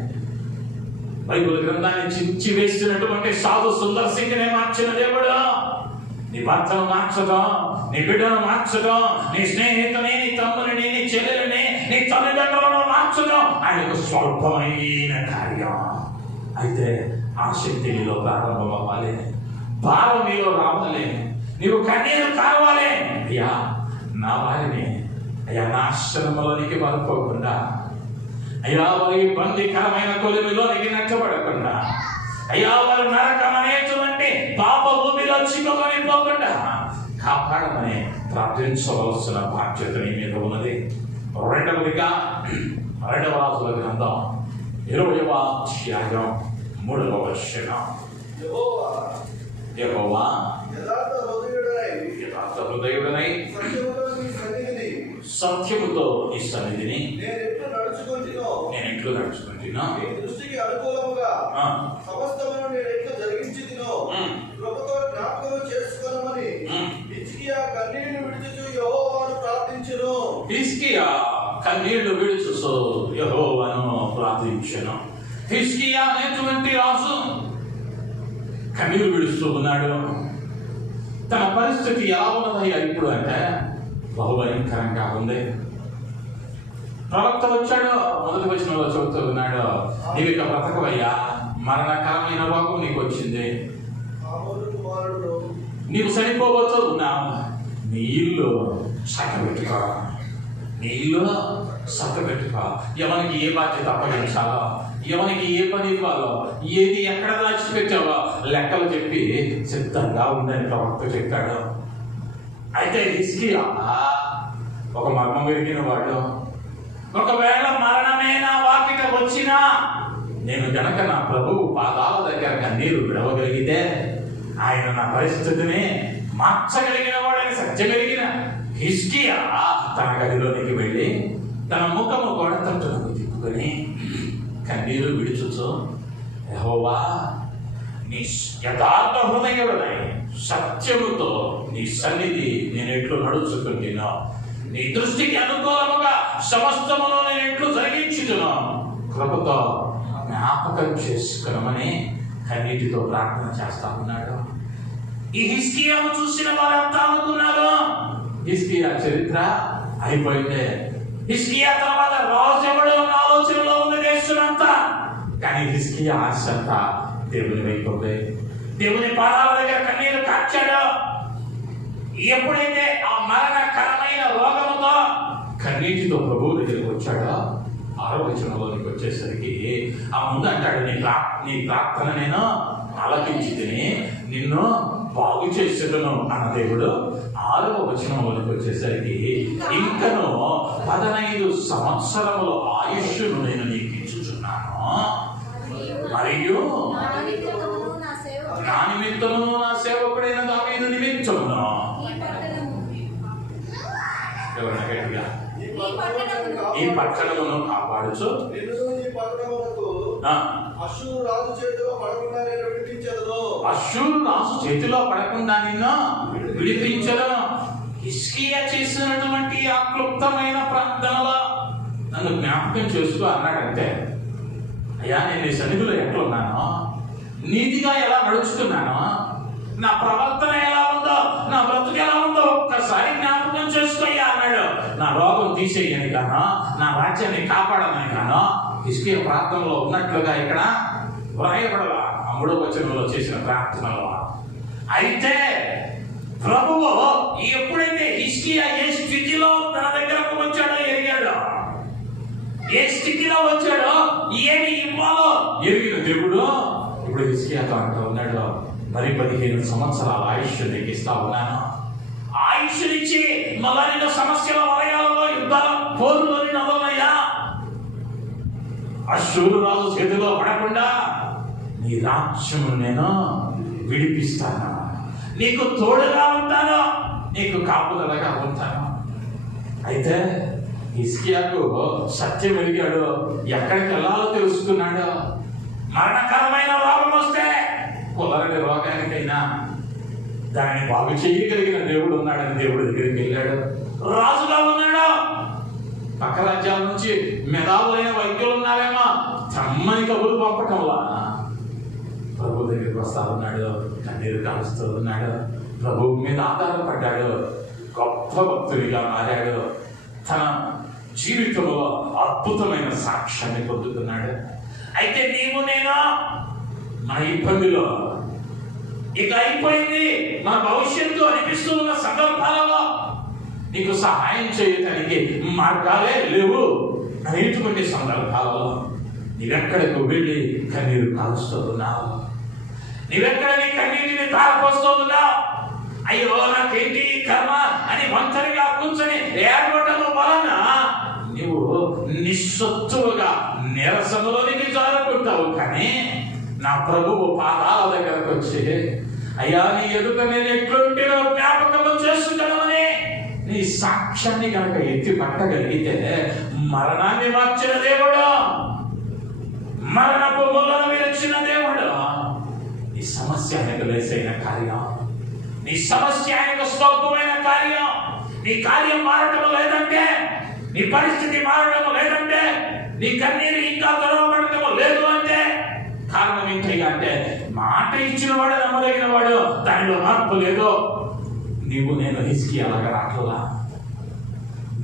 బైబిల్ గ్రంథాన్ని చించి వేసినటువంటి సాధు సుందర్ సింగ్ నే మార్చిన దేవుడు నీ భర్తను మార్చడం, నీ బిడ్డను మార్చడం, నీ స్నేహితుని, నీ తమ్ముని, నీ చెల్లెలని, నీ తల్లిదండ్రులను మార్చడం ఆయనకు స్వల్పమైన కార్యం. అయితే ఆ శక్తి నీలో ప్రారంభం అవ్వాలి, భావం నీలో రావాలి, నీవు కన్నీరు కావాలి. అయ్యా నా వారిని, అయ్యా నా ఆశ్రమంలోనికి పడుకోకుండా, అయ్యా వారి ఇబ్బందికరమైన కొలిమిలోనికి నచ్చబడకుండా, అయ్యా వారు నరకం అనేటువంటి పాప భూమిలో చిక్కుకొని పోకుండా కాపాడమని ప్రార్థించవలసిన బాధ్యత నీ మీద ఉన్నది. రెండవ రాజుల గ్రంథం 20వ అధ్యాయం 3వ వచనం. యెహోవా యథార్థ హృదయుడనై సత్యముతో నీ సన్నిధిని నేను ఎట్లు నడుచుకుంటున్నా, నీ దృష్టికి అనుకూలముగా సమస్తమును నేను ఎట్లు జరిగించితినో కృపతో జ్ఞాపకం చేసుకోనమని హిజ్కియా కన్నీళ్లు విడుచుచు యెహోవాను ప్రార్థించెను. హిజ్కియా కన్నీళ్లు విడుచుచు యెహోవాను ప్రార్థించెను. హిజ్కియా అనేటువంటి రాజు కన్నీరు విడుస్తూ ఉన్నాడు. తన పరిస్థితి ఎలా ఉన్నదయ్యా ఇప్పుడు అంటే బహుభయంకరంగా ఉంది. ప్రవక్త వచ్చాడు, మొదటి వచనంలో చెబుతూ ఉన్నాడు, నీవు ఇక బ్రతకవయ్యా, మరణకరమైన రోగం నీకు వచ్చింది, నీవు చనిపోవచ్చు ఉన్నావు, నీ ఇల్లు చక్కబెట్టుకో, ఎవరికి ఏ బాధ్యత అప్పగించాలో, ఎవరికి ఏ పని ఇవ్వాలో, ఏది ఎక్కడ దాచిపెట్టావో లెక్కలు చెప్పి సిద్ధంగా ఉందని ప్రవక్త చెప్పాడు. అయితే హిజ్కియా ఒక మర్మం ఎరిగిన వాడు. ఒకవేళ మరణమే నా వాకిట వచ్చినా నేను గనక నా ప్రభువు పాదాల దగ్గర కన్నీరు విడవగలిగితే ఆయన నా పరిస్థితిని మార్చగలిగిన వాడని సత్యమెరిగిన హిజ్కియా తన గదిలోనికి వెళ్ళి తన ముఖము గోడ తట్టునకు తిప్పుకొని కన్నీరు విడుచుచు, యెహోవా నీ యథార్థ హృదయుడనై సత్యముతో నీ సన్నిధి నేను ఎట్లు నడుచుకుంటున్నా, నీ దృష్టికి అనుకూలముగా సమస్తమును నేను ఎట్లు జరిగించుతున్నా, కృపతో జ్ఞాపకం చేసుకునమని కన్నీటితో ప్రార్థన చేస్తా ఉన్నాడు. ఈ హిజ్కియాను చూసిన వారంతా అనుకున్నారు హిజ్కియా చరిత్ర అయిపోయిందే, హిజ్కియా తర్వాత రాజు ఎవడు అన్న ఆలోచనలో ఉంది దేశమంతా. కానీ హిజ్కియా ఆశ అంతా దేవుని వైపు ఉంది. దేవుని పాదాల దగ్గర కన్నీరు కార్చాడు. ఎప్పుడైతే ఆ మరణకరమైన రోగముతో కన్నీటితో ప్రభువు దగ్గరికి వచ్చాడో 6వ వచనంలోనికి వచ్చేసరికి ఆ ముందు అంటాడు, నీ ప్రార్థన నేను ఆలకించి తిని నిన్ను బాగు చేసేదను అన్న దేవుడు 6వ వచనంలోనికి వచ్చేసరికి ఇంకను 15 సంవత్సరముల ఆయుష్ను నేను నీకు ఇచ్చుచున్నాను, మరియు నా నిమిత్తమును నా సేవకుడైన దావీదు నిమిత్తమును. ఎవరైనా గట్టిగా ఈ పట్టణమును కాపాడుచు అష్షూరు రాజు చేతిలో పడకుండా నేను విడిపించదను. అష్షూరు రాజు చేతిలో పడకుండా నిన్ను విడిపించదను. హిజ్కియా చేసినటువంటి ఆ క్లుప్తమైన ప్రార్థనలో నన్ను జ్ఞాపకం చేసుకో అన్నాడంటే, అయ్యా నేను నీ సన్నిధిలో ఎట్లున్నానో, నీతిగా ఎలా నడుచుకున్నానో, నా ప్రవర్తన ఎలా ఉందో, నా బ్రతుకు ఎలా ఉందో ఒక్కసారి జ్ఞాపకం చేసుకోయ్యా అన్నాడు. నా రోగం తీసేయని కానో, నా రాజ్యాన్ని కాపాడమని కానో హిజ్కియా ప్రార్థనలో ఉన్నట్లుగా ఇక్కడ వ్రాయబడాల 3వ వచనంలో చేసిన ప్రార్థనలో. అయితే ప్రభువు ఎప్పుడైతే హిజ్కియా ఏ స్థితిలో తన దగ్గరకు వచ్చాడో ఎరిగాడో, ఏ స్థితిలో వచ్చాడో, ఏమి ఇవ్వాలో ఎరిగిన దేవుడు ఇప్పుడు హిజ్కియాతో అంటూ ఉన్నాడు, మరి 15 సంవత్సరాల ఆయుష్ నీకు ఇస్తా ఉన్నాను. ఆయుష్నిచ్చి మలనిన సమస్యల వలయాలలో యుద్ధాల పోరులోని నవలయ్యా, అష్షూరు రాజు చేతిలో పడకుండా నీ రాజ్యము నేను విడిపిస్తాను, నీకు తోడుగా ఉంటాను, నీకు కాపుదలగా ఉంటాను. అయితే హిజ్కియాకు సత్యం ఎరిగాడు, ఎక్కడికి వెళ్ళాలో తెలుసుకున్నాడు. మరణకరమైన రోగం వస్తే కుదరని రోగానికైనా దాన్ని బాగు చేయగలిగిన దేవుడు ఉన్నాడని దేవుడి దగ్గరికి వెళ్ళాడు. రాజుగా ఉన్నాడు, పక్క రాజ్యాల నుంచి మెధావులైన వైద్యులు ఉన్నారేమో తమ్మని కబురు పంపటంలా ప్రభు దగ్గరికి వస్తా ఉన్నాడు, కన్నీరు కాలుస్తూ ఉన్నాడు, ప్రభువు మీద ఆధారపడ్డాడు, గొప్ప భక్తుడిగా మారాడు, తన జీవితంలో అద్భుతమైన సాక్ష్యాన్ని పొందుతున్నాడు. అయితే నీవు నేను మన ఇబ్బందిలో ఇక అయిపోయింది, మన భవిష్యత్తు అనిపిస్తూ ఉన్న సందర్భాలలో నీకు సహాయం చేయటానికి మార్గాలే లేవు అనేటువంటి సందర్భాలలో నీవెక్కడికి వెళ్ళి కన్నీరు కాలుస్తూ ఉన్నావు, నీవెక్కడ నీ కన్నీటిని తారపోస్తూ ఉన్నావు. అయ్యో నాకేంటి కర్మ అని ఒంటరిగా కూర్చొని ఏడవటము వలన నీవు నిస్సత్తువుగా నిరసనలోనికి జారుకుంటావు. కానీ నా ప్రభువు పాదాల దగ్గరకు వచ్చి, అయ్యా నీ ఎదుట నేను ఎట్లుంటినో జ్ఞాపకము చేసుకున్నామని నీ సాక్ష్యాన్ని కనుక ఎత్తి పట్టగలిగితే మరణాన్ని మార్చిన దేవుడు, మరణపు ముళ్ళను విరిచిన దేవుడు, నీ సమస్య ఆయనకు లేసైన కార్యం, నీ సమస్య ఆయనకు స్వల్పమైన కార్యం. నీ కార్యం మారటం లేదంటే, నీ పరిస్థితి మారటం లేదంటే, నీ కన్నీరు ఇంకా తొలగబడటం లేదు అంటే కారణం ఏంటయ్యా అంటే, మాట ఇచ్చిన వాడు నమ్మదగిన వాడు, దానిలో మార్పు లేదు. నీవు నేను హిజ్కియాలాగా రాట్లా,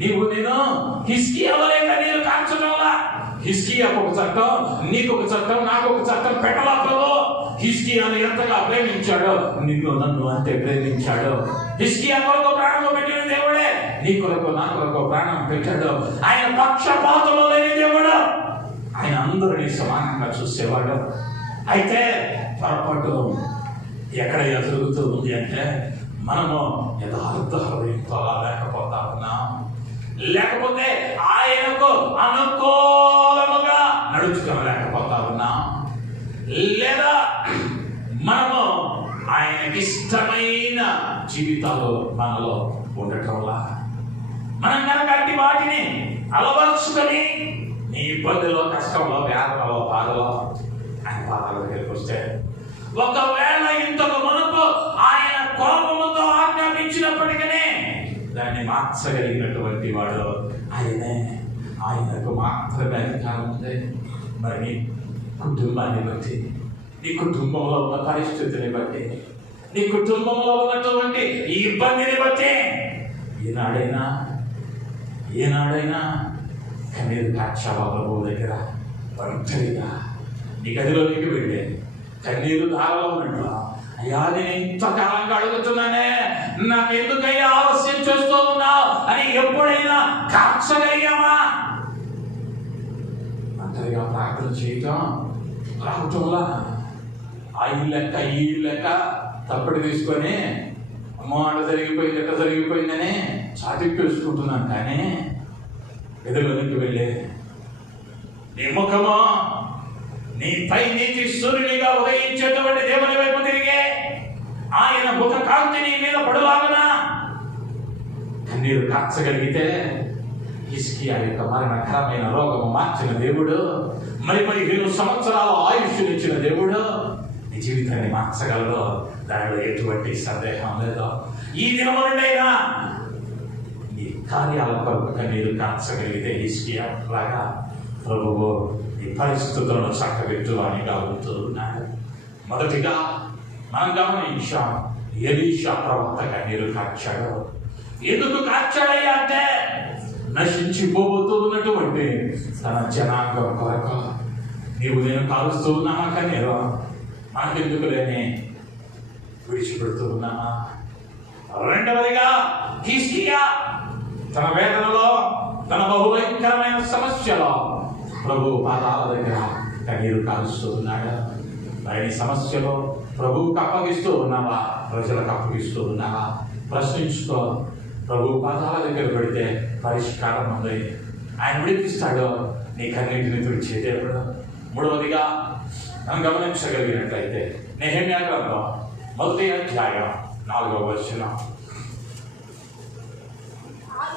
నీవు నేను హిజ్కియాలే కన్నీరు కాల్చడంలా. హిజ్కియాకు ఒక చట్టం, నీకు ఒక చట్టం, నాకు ఒక చట్టం పెట్టలా ప్రభు. హిజ్కియాను ఎంతగా ప్రేమించాడో నిన్ను నన్ను అంతే ప్రేమించాడు. హిజ్కియా కొరకు ప్రాణం పెట్టిన దేవుడే నీ కొరకు నా కొరకు ప్రాణం పెట్టాడు. ఆయన పక్షపాతము లేని దేవుడు, ఆయన అందరినీ సమానంగా చూసేవాడు. అయితే పొరపాటు ఎక్కడ జరుగుతూ ఉంది అంటే, మనము యథార్థ హృదయంతో లేకపోతా ఉన్నాం, లేకపోతే ఆయనకు అనుకూలముగా నడుచుకోలేకపోతా ఉన్నాం, లేదా మనము ఆయనకి ఇష్టమైన జీవితాలు మనలో ఉండటంలా మనం కనుక అట్టి వాటిని అలవర్చుకొని నీ ఇబ్బందిలో, కష్టంలో, వ్యాధులలో, బాధలో ఆయన పాదాల దగ్గరికి వస్తే, ఒకవేళ ఇంతకు మునుపు ఆయన కోపముతో ఆజ్ఞాపించినప్పటికీ దాన్ని మార్చగలిగినటువంటి వాడు ఆయనే. ఆయనకు మాత్రమే అధికారం ఉంది. మరి కుటుంబాన్ని బట్టి, నీ కుటుంబంలో ఉన్న పరిస్థితిని బట్టి, నీ కుటుంబంలో ఉన్నటువంటి ఈ ఇబ్బందిని బట్టి ఏనాడైనా కన్నీరు కార్చావా ప్రభువు దగ్గర? ఒంటరిగా నీ గదిలోనికి వెళ్ళే కన్నీరు ధారలో ఉన్నట్టు, అయ్యా నేను ఇంతకాలంగా అడుగుతున్నానే, నాకు ఎందుకయ్యా ఆలస్యం చేస్తూ ఉన్నావు అని ఎప్పుడైనా కార్చగలిగామా? ఒంటరిగా ప్రార్థన చేయటం రావటంలా ఆ లెక్క ఈ లెక్క తప్పటి తీసుకొని అమ్మో అట జరిగిపోయింది ఎట్ట జరిగిపోయిందని చాటిప్పేసుకుంటున్నాను. కానీ ఎదురులోనికి వెళ్ళే నీ ముఖమో నీపై నీతి సూర్యునిగా ఉదయించేటువంటి దేవుని వైపు తిరిగే ఆయన ముఖ కాంతి నీ మీద పడులాగనా కన్నీరు కార్చగలిగితే, హిజ్కియా యొక్క మరణకరమైన రోగము మార్చిన దేవుడు, 15 సంవత్సరాల ఆయుష్నిచ్చిన దేవుడు నీ జీవితాన్ని మార్చగలడు. దానిలో ఎటువంటి సందేహం లేదు. ఈ దినము నుండైనా ఈ కార్యాల కొరకు కన్నీరు కార్చగలిగితే హిజ్కియా లాగా ప్రభువు ఈ పరిస్థితులను చక్కబెట్టువానిగా ఉంటూ ఉన్నాడు. మొదటిగా మనం గమనించాం, ఎలీషా ప్రవక్త కన్నీరు కార్చాడు. ఎందుకు కార్చాడయ్యా అంటే, నశించిపోతూ ఉన్నటువంటి తన జనాంగం కొరకు. నీవు నేను కాలుస్తూ ఉన్నామా కన్నీరు? మనకెందుకు లేని విడిచిపెడుతూ ఉన్నామా? రెండవదిగా హిజ్కియా తన వేదనలో, తన బహుభయంకరమైన సమస్యలో ప్రభు పాదాల దగ్గర కన్నీరు కాలుస్తూ ఉన్నాడు. ఆయన సమస్యలో ప్రభువుకు అప్పగిస్తూ ఉన్నావా? ప్రజలకు అప్పగిస్తూ ఉన్నావా? ప్రశ్నించుకో. ప్రభు పాదాల దగ్గర పెడితే పరిష్కారం ఉంది. ఆయన విడిపిస్తాడు. నీ కన్నీటిని తుడిచే దేవుడు. మూడవదిగా మనం గమనించగలిగినట్లయితే నెహెమ్యా గ్రంథం 1వ అధ్యాయం 4వ వచనం.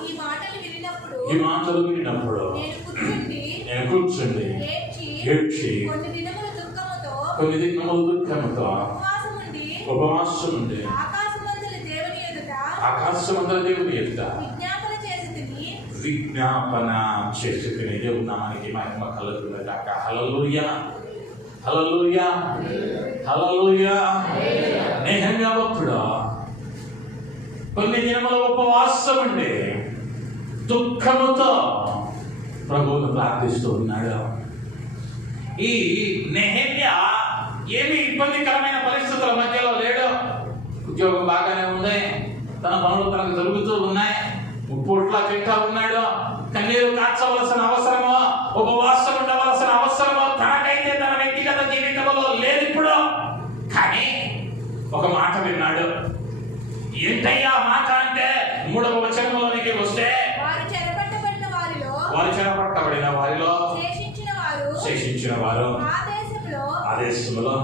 ఈ మాటలు విన్నప్పుడు నేను కూర్చుండి ఏడ్చి కొన్ని దినములు దుఃఖముతో ఉపవాసం ఉండి ఆకాశమందల దేవుని ఎదుట విజ్ఞాపన చేసి దేవుని నామానికి మహిమ కలుగునుగాక. హల్లెలూయా, హల్లెలూయా, హల్లెలూయా. నెహెమ్యా భక్తుడు కొన్ని దినముల ఉపవాసం ఉండి దుఃఖముతో ప్రభువును ప్రార్థిస్తూ ఉన్నాడు. ఈ నెహెమ్యా ఏమి ఇబ్బందికరమైన పరిస్థితుల మధ్యలో లేడు. ఉద్యోగం బాగానే ఉంది, తన పనులు తనకు జరుగుతూ ఉన్నాయి, ముప్పొట్లా తింటా ఉన్నాడు. కన్నీరు కార్చవలసిన అవసరమో, ఉపవాసం ఉండవలసిన అవసరమో తనకైతే తన వ్యక్తిగత జీవితంలో లేదు ఇప్పుడు. కానీ ఒక మాట విన్నాడు. ఏంటయ్యా మాట అంటే 3వ వచనంలోనికి వస్తే, వారు చెరపట్టబడిన వారిలో శేషించిన వారు ఆ దేశంలో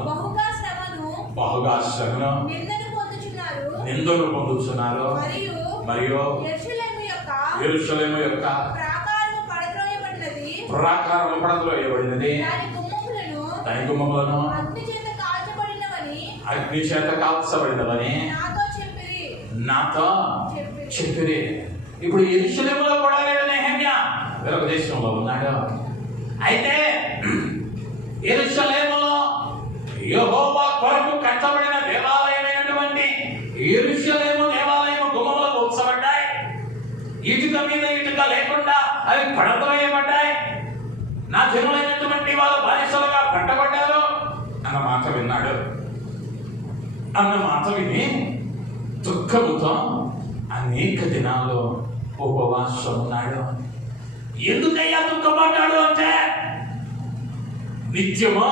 బహుగా శ్రమను నిందలు పొందుతున్నారు. మరియు యెరూషలేము యొక్క ప్రాకారము పడద్రోయబడినది, దాని గుమ్మములను అగ్ని చేత కాల్చబడినవని నాతో చెప్పిరి. ఇప్పుడు యెరూషలేములో కూడా లేడు నెహెమ్యా, వేరొక దేశంలో ఉన్నాడు. అయితే యెరూషలేములో యెహోవా కొరకు కట్టబడిన దేవాలయమైనటువంటి యెరూషలేము దేవాలయము గుమ్మములు కూల్చబడ్డాయి. ఇటుక మీద ఇటుక లేకుండా అవి పడద్రోయబడ్డాయి. నా జనులైనటువంటి వారు బానిసలుగా పట్టబడ్డారు అన్న మాట విన్నాడు. అన్న మాట విని దుఃఖముతో అనేక దినాలు ఉపవాసం ఉన్నాడు. ఎందుకయ్యా దుఃఖపడ్డాడు అంటే, నిత్యమో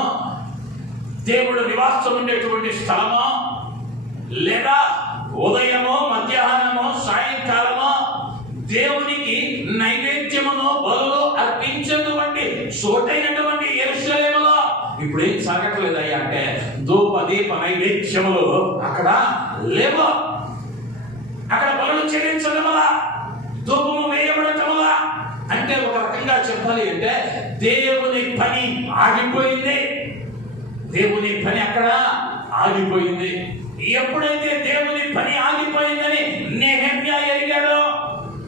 దేవుడు నివాసం ఉండేటువంటి స్థలమో, లేదా ఉదయమో మధ్యాహ్నమో సాయంకాలమో దేవునికి నైవేద్యమును బలులు అర్పించేటువంటి చోటైనటువంటి యెరూషలేములో ఇప్పుడు ఏం సాగట్లేదయ్యా అంటే, ధూప దీప నైవేద్యములు అక్కడ లేవు. అక్కడ బలులు చెల్లించడం వల్ల, ధూపము వేయబడటం వల్ల, అంటే ఒక రకంగా చెప్పాలి అంటే దేవుని పని ఆగిపోయింది. దేవుని పని అక్కడ ఆగిపోయింది. ఎప్పుడైతే దేవుని పని ఆగిపోయిందని నెహెమ్యా ఎరిగాడో,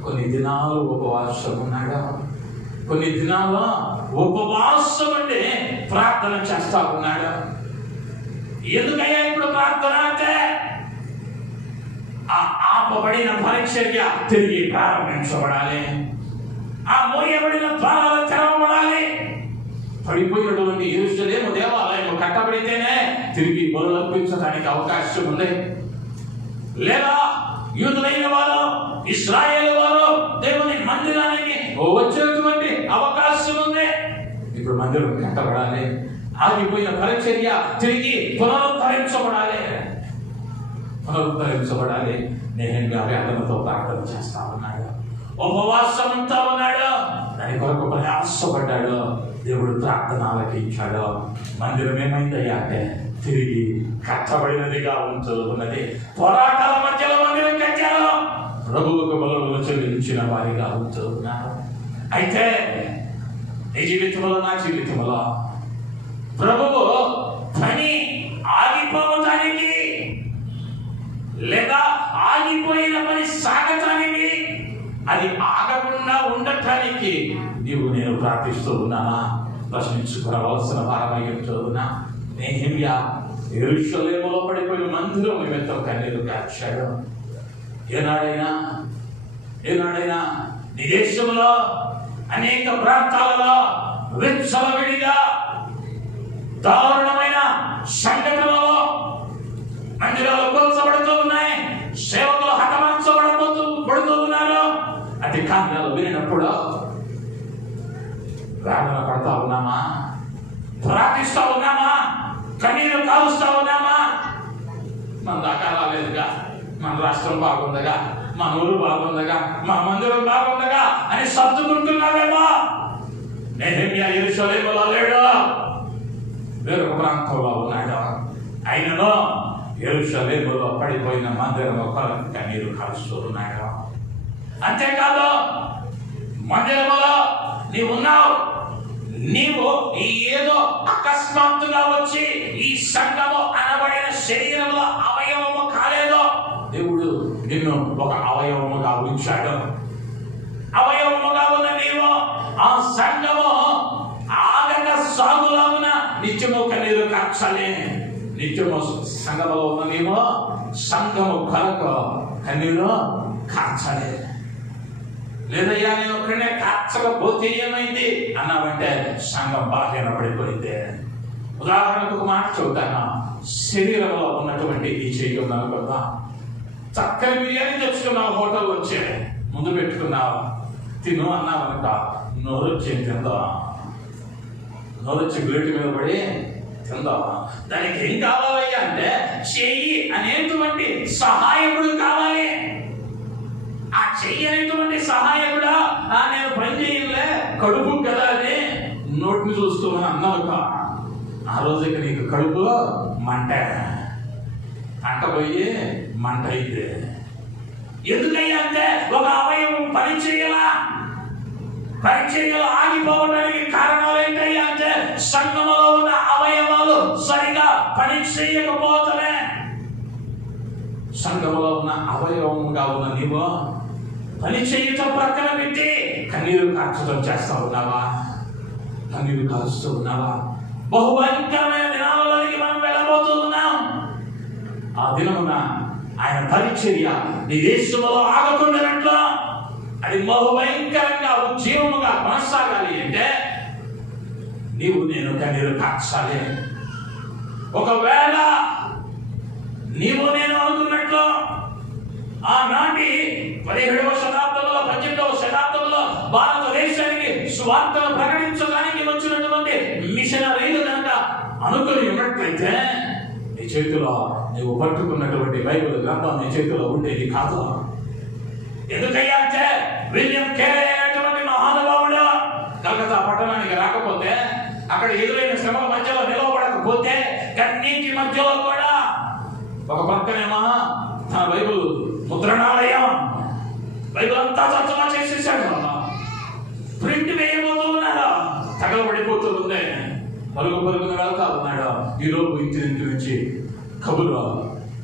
కొన్ని దినాలు ఉపవాసం ఉన్నాడు. కొన్ని దినాలు ఉపవాసం ఉండి ప్రార్థన చేస్తా ఉన్నాడు. ఎందుకయ్యా ఇప్పుడు ప్రార్థన అంటే ఆ ఆపబడిన పరిచర్య తిరిగి ప్రారంభించబడాలి. ఆ మోయబడిన ద్వారాలు తెరవబడాలి. పడిపోయినటువంటి యెరూషలేము దేవాలయం కట్టబడితేనే తిరిగి బలులర్పించడానికి అవకాశం ఉంది. లేదా యూదులైన వారు, ఇశ్రాయేలు వారు దేవుని మందిరానికి వచ్చేటువంటి అవకాశం ఉంది. ఇప్పుడు మందిరం కట్టబడాలి. ఆగిపోయిన పరిచర్య తిరిగి పునరుద్ధరించబడాలి. నెహెమ్యా వేదనతో ప్రార్థన చేస్తా ఉన్నాడు, ఉపవాసం ఉంటా ఉన్నాడు, దాని కొరకు ప్రయాసపడ్డాడు. దేవుడు ప్రార్థన ఆలకించాడు. మందిరం ఏమైందయ్యా అంటే తిరిగి కట్టబడినదిగా ఉన్నది. పోరాటాల మధ్యలో మందిరం కట్టారు. ప్రభువుకు బలులు చెల్లించిన వారిగా ఉంటున్నారు. అయితే నీ జీవితంలో, నా జీవితంలో ప్రభువు పని ఆగిపోవటానికి లేదా ఆగిపోయిన పని సాగటానికి, అది ఆగకుండా ఉండటానికి నీవు నేను ప్రార్థిస్తూ ఉన్నానా? ప్రశ్నించుకోవలసిన వారమై ఉంటున్నా. నెహెమ్యా యెరూషలేములో పడిపోయిన మందిరం నిమిత్తం కన్నీరు కార్చాడు. ఏనాడైనా నీ దేశంలో అనేక ప్రాంతాలలో విచ్చలవిడిగా దారుణమైన సంఘటనలో మందిరాలు కూల్చబడుతూ ఉన్నాయి, సేవకులు హతమార్చబడుతూ ఉన్నారు. అతి కారణాలు వినినప్పుడు వేదన పడతా ఉన్నామా? ప్రార్థిస్తా ఉన్నామా? కన్నీరు కాలుస్తా ఉన్నామా? మన దాకా రాలేదుగా, మన రాష్ట్రం బాగుందగా, మన ఊరు బాగుందగా, మా మందిరం బాగుందగా అని సర్దుకుంటున్నావేమో. నెహెమ్యా యెరూషలేములో లేడు, వేరొక ప్రాంతంలో ఉన్నాడు. అయినను యెరూషలేములో పడిపోయిన మందిరం కన్నీరు కాలుస్తూ ఉన్నాడు. అంతేకాదు, మందిరములో నీవున్నావు. నీవు ఏదో అకస్మాత్తుగా వచ్చి ఈ సంఘము అనబడిన శరీరంలో అవయవము కాలేదో. దేవుడు నిన్ను ఒక అవయవముగా ఉంచాడు. అవయవముగా ఉన్న నీవు ఆ సంఘము ఆగక సాగులాగున నిత్యము కన్నీరు కార్చాలి. నిత్యము సంఘములో ఉన్న నీవు సంఘము కొరకు కన్నీరు కార్చాలి. లేదయ్యా నేను ఒక్కడే కార్చకపోతే ఏమైంది అన్నావంటే సంఘం బలహీన పడిపోయింది. ఉదాహరణకు ఒక మాట చెబుతాను. శరీరంలో ఉన్నటువంటి ఈ చెయ్యి ఉన్నాను కదా, చక్కని బిర్యానీ తెచ్చుకున్నావు, హోటల్ వచ్చే ముందు పెట్టుకున్నావు, తిను అన్నావు అనుక, నోరొచ్చి తిందా, నోరొచ్చి గేటు మీద పడి తిందా. దానికి ఏం కావాలయ్యా అంటే చెయ్యి అనేటువంటి సహాయకుడు కావాలి. ఆ చెయ్యి అనేటువంటి సహాయకుడా నేను పని చేయలే, కడుపు కదా అని నోటిని చూసుకోమని అన్నావుక, ఆ రోజు ఇక నీకు కడుపు మంట పోయి మంట అయితే. ఎందుకయ్యా అంటే ఒక అవయవం పనిచేయాలా? పరిచర్యలు ఆగిపోవడానికి కారణాలు ఏంటయ్యా అంటే సంఘములో ఉన్న అవయవాలు సరిగా పని చేయకపోతలే. సంఘములో ఉన్న అవయవముగా ఉన్న నీవు పని చేయటం ప్రక్కన పెట్టి కన్నీరు కార్చడం చేస్తా ఉన్నావా? కన్నీరు కాలుస్తూ ఉన్నావా? బహుభయంకరమైన దినాలలోకి మనం వెళ్ళబోతూ ఉన్నాం. ఆ దినమున ఆయన పరిచర్య నీ దేశంలో ఆగకుండానట్లు అది బహుభయంకరంగా ఉజ్జీవముగా కొనసాగాలి అంటే నీవు నేను కన్నీరు కార్చాలి. ఒకవేళ నీవు నేను అనుకున్నట్లు ఆనాటి 17వ శతాబ్దంలో 18వ శతాబ్దంలో భారతదేశానికి సువార్తను ప్రకటించడానికి వచ్చినటువంటి మిషనరీలు కనుక అనుకుని ఉన్నట్లయితే నీ చేతిలో నీవు పట్టుకున్నటువంటి బైబిల్ గ్రంథం నీ చేతిలో ఉండేది కాదు. ఎందుకయ్యా అంటే విలియం కేరీ అనేటువంటి మహానుభావుడు కలకత్తా పట్టణానికి రాకపోతే, అక్కడ ఎదురైన శ్రమల మధ్యలో నిలవబడకపోతే, కన్నీటి మధ్యలో కూడా ఒక పక్కనేమో తన బైబిల్ ముద్రణాలయం బైబిల్ అంతా చచ్చమా చేసేసాడు. ప్రింట్ వేయబోతూ ఉన్నాడు, తగలబడిపోతుంది, పరుగున వెళ్తా ఉన్నాడు. ఈరోజు ఇంటి నుంచి కబురు,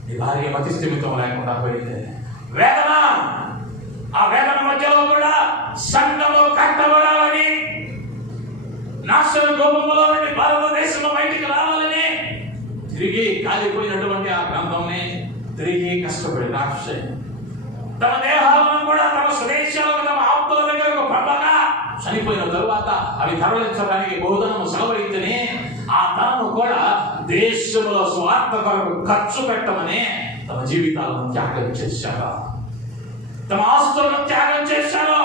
నీ భార్య మతిస్థిమితం లేకుండా పోయింది. వేదన, ఆ వేదన మధ్యలో కూడా సంఘము కట్టబడాలని, నాశన గోపములో నుండి భారతదేశంలో బయటికి రావాలని తిరిగి కాలిపోయినటువంటి ఆ గ్రంథంని తిరిగి కష్టపడి రాసి తమ దేహాలను కూడా తమ స్వదేశాలకు తమ ఆప్తుల దగ్గరకు పంపగా చనిపోయిన తరువాత అవి తరలించడానికి బహుధనము సెలవైతేనే ఆ ధనము కూడా దేశంలో స్వార్థ కొరకు ఖర్చు పెట్టమని తమ జీవితాలను త్యాగం చేశారు, తమ ఆస్తులను త్యాగం చేశారు,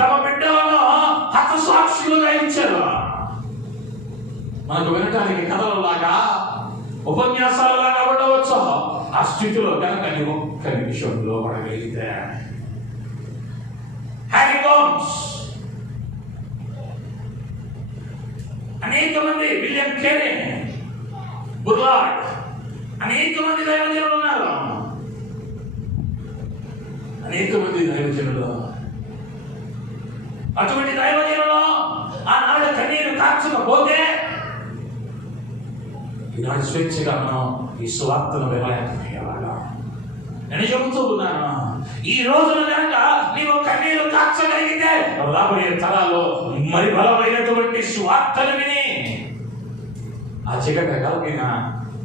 తమ బిడ్డలను హతసాక్షులుగా ఇచ్చారు. మనకు వినటానికి కథలలాగా ఉపన్యాసాలలాగా ఉండవచ్చు. ఆ స్థితిలో కనుక నీవు ఒక్క నిమిషంలో పడగలిగితే హ్యారీ గోమ్స్, అనేక మంది, విలియం కేరీ, బుర్లాడ్, అనేక మంది దైవజనులు ఉన్నారు. అనేక మంది దైవజనులు, అటువంటి దైవజనులు ఆనాడు కన్నీరు కార్చకపోతే ఈనాడు స్వేచ్ఛగా మనం ఈ సువార్తను వినలేకపోయేవాళ్ళం. నేను చెబుతూ ఉన్నాను, ఈ రోజున కనుక నీవు కన్నీరు కార్చగలిగితే రాబోయే తరాల్లో మరి బలమైనటువంటి సువార్తను విని ఆ చీకట కలిగిన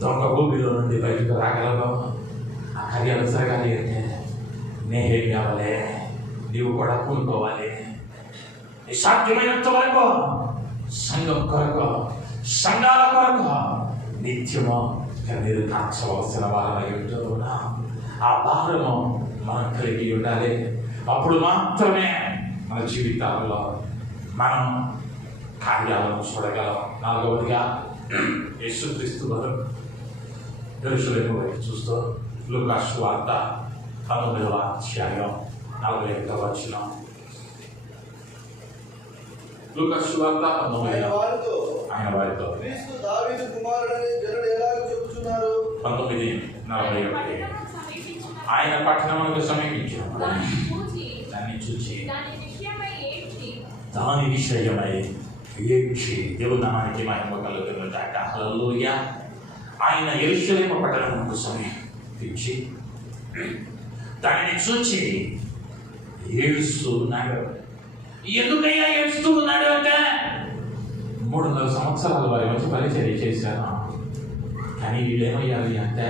దొంగ భూమిలో నుండి బయటకు రాగలవు. ఆ కార్యాలు జరగాలి అంటే నేహేమి కావాలి, నీవు కూడా కూనుకోవాలి. సాధ్యమైనంత వరకు సంఘం కొరకు, సంఘాల కొరకు నిత్యము కన్నీరు కార్చవలసిన వారమై ఉంటున్నా. ఆ భారము మనం కలిగి ఉండాలి. అప్పుడు మాత్రమే మన జీవితాలలో మనం కార్యాలను చూడగలం. నాలుగవదిగా యేసుక్రీస్తు వారు యెరూషలేము వైపు చూస్తూ లూకా సువార్త 19వ అధ్యాయం 41వ వచనం. లూకా సువార్త 19 ఆయన వారితో క్రీస్తు దావీదు కుమారుడని జనులు ఎలాగ చెప్పుచున్నారు? 19:41 ఆయన పట్టణమునకు సమీపించినప్పుడు దాన్ని చూచి దాని విషయమై ఏడ్చి దేవుని నామానికి మహిమ కలుగునుగాక. హల్లెలూయా. ఆయన యెరూషలేము పట్టణమునకు సమీపించి దానిని చూచి ఏడుస్తూ ఉన్నాడు. ఎందుకయ్యా ఏడుస్తూ ఉన్నాడు అంటే 300 సంవత్సరాలు వారి మంచి పరిచర్య చేశాను, కానీ వీళ్ళేమయ్యాలి అంటే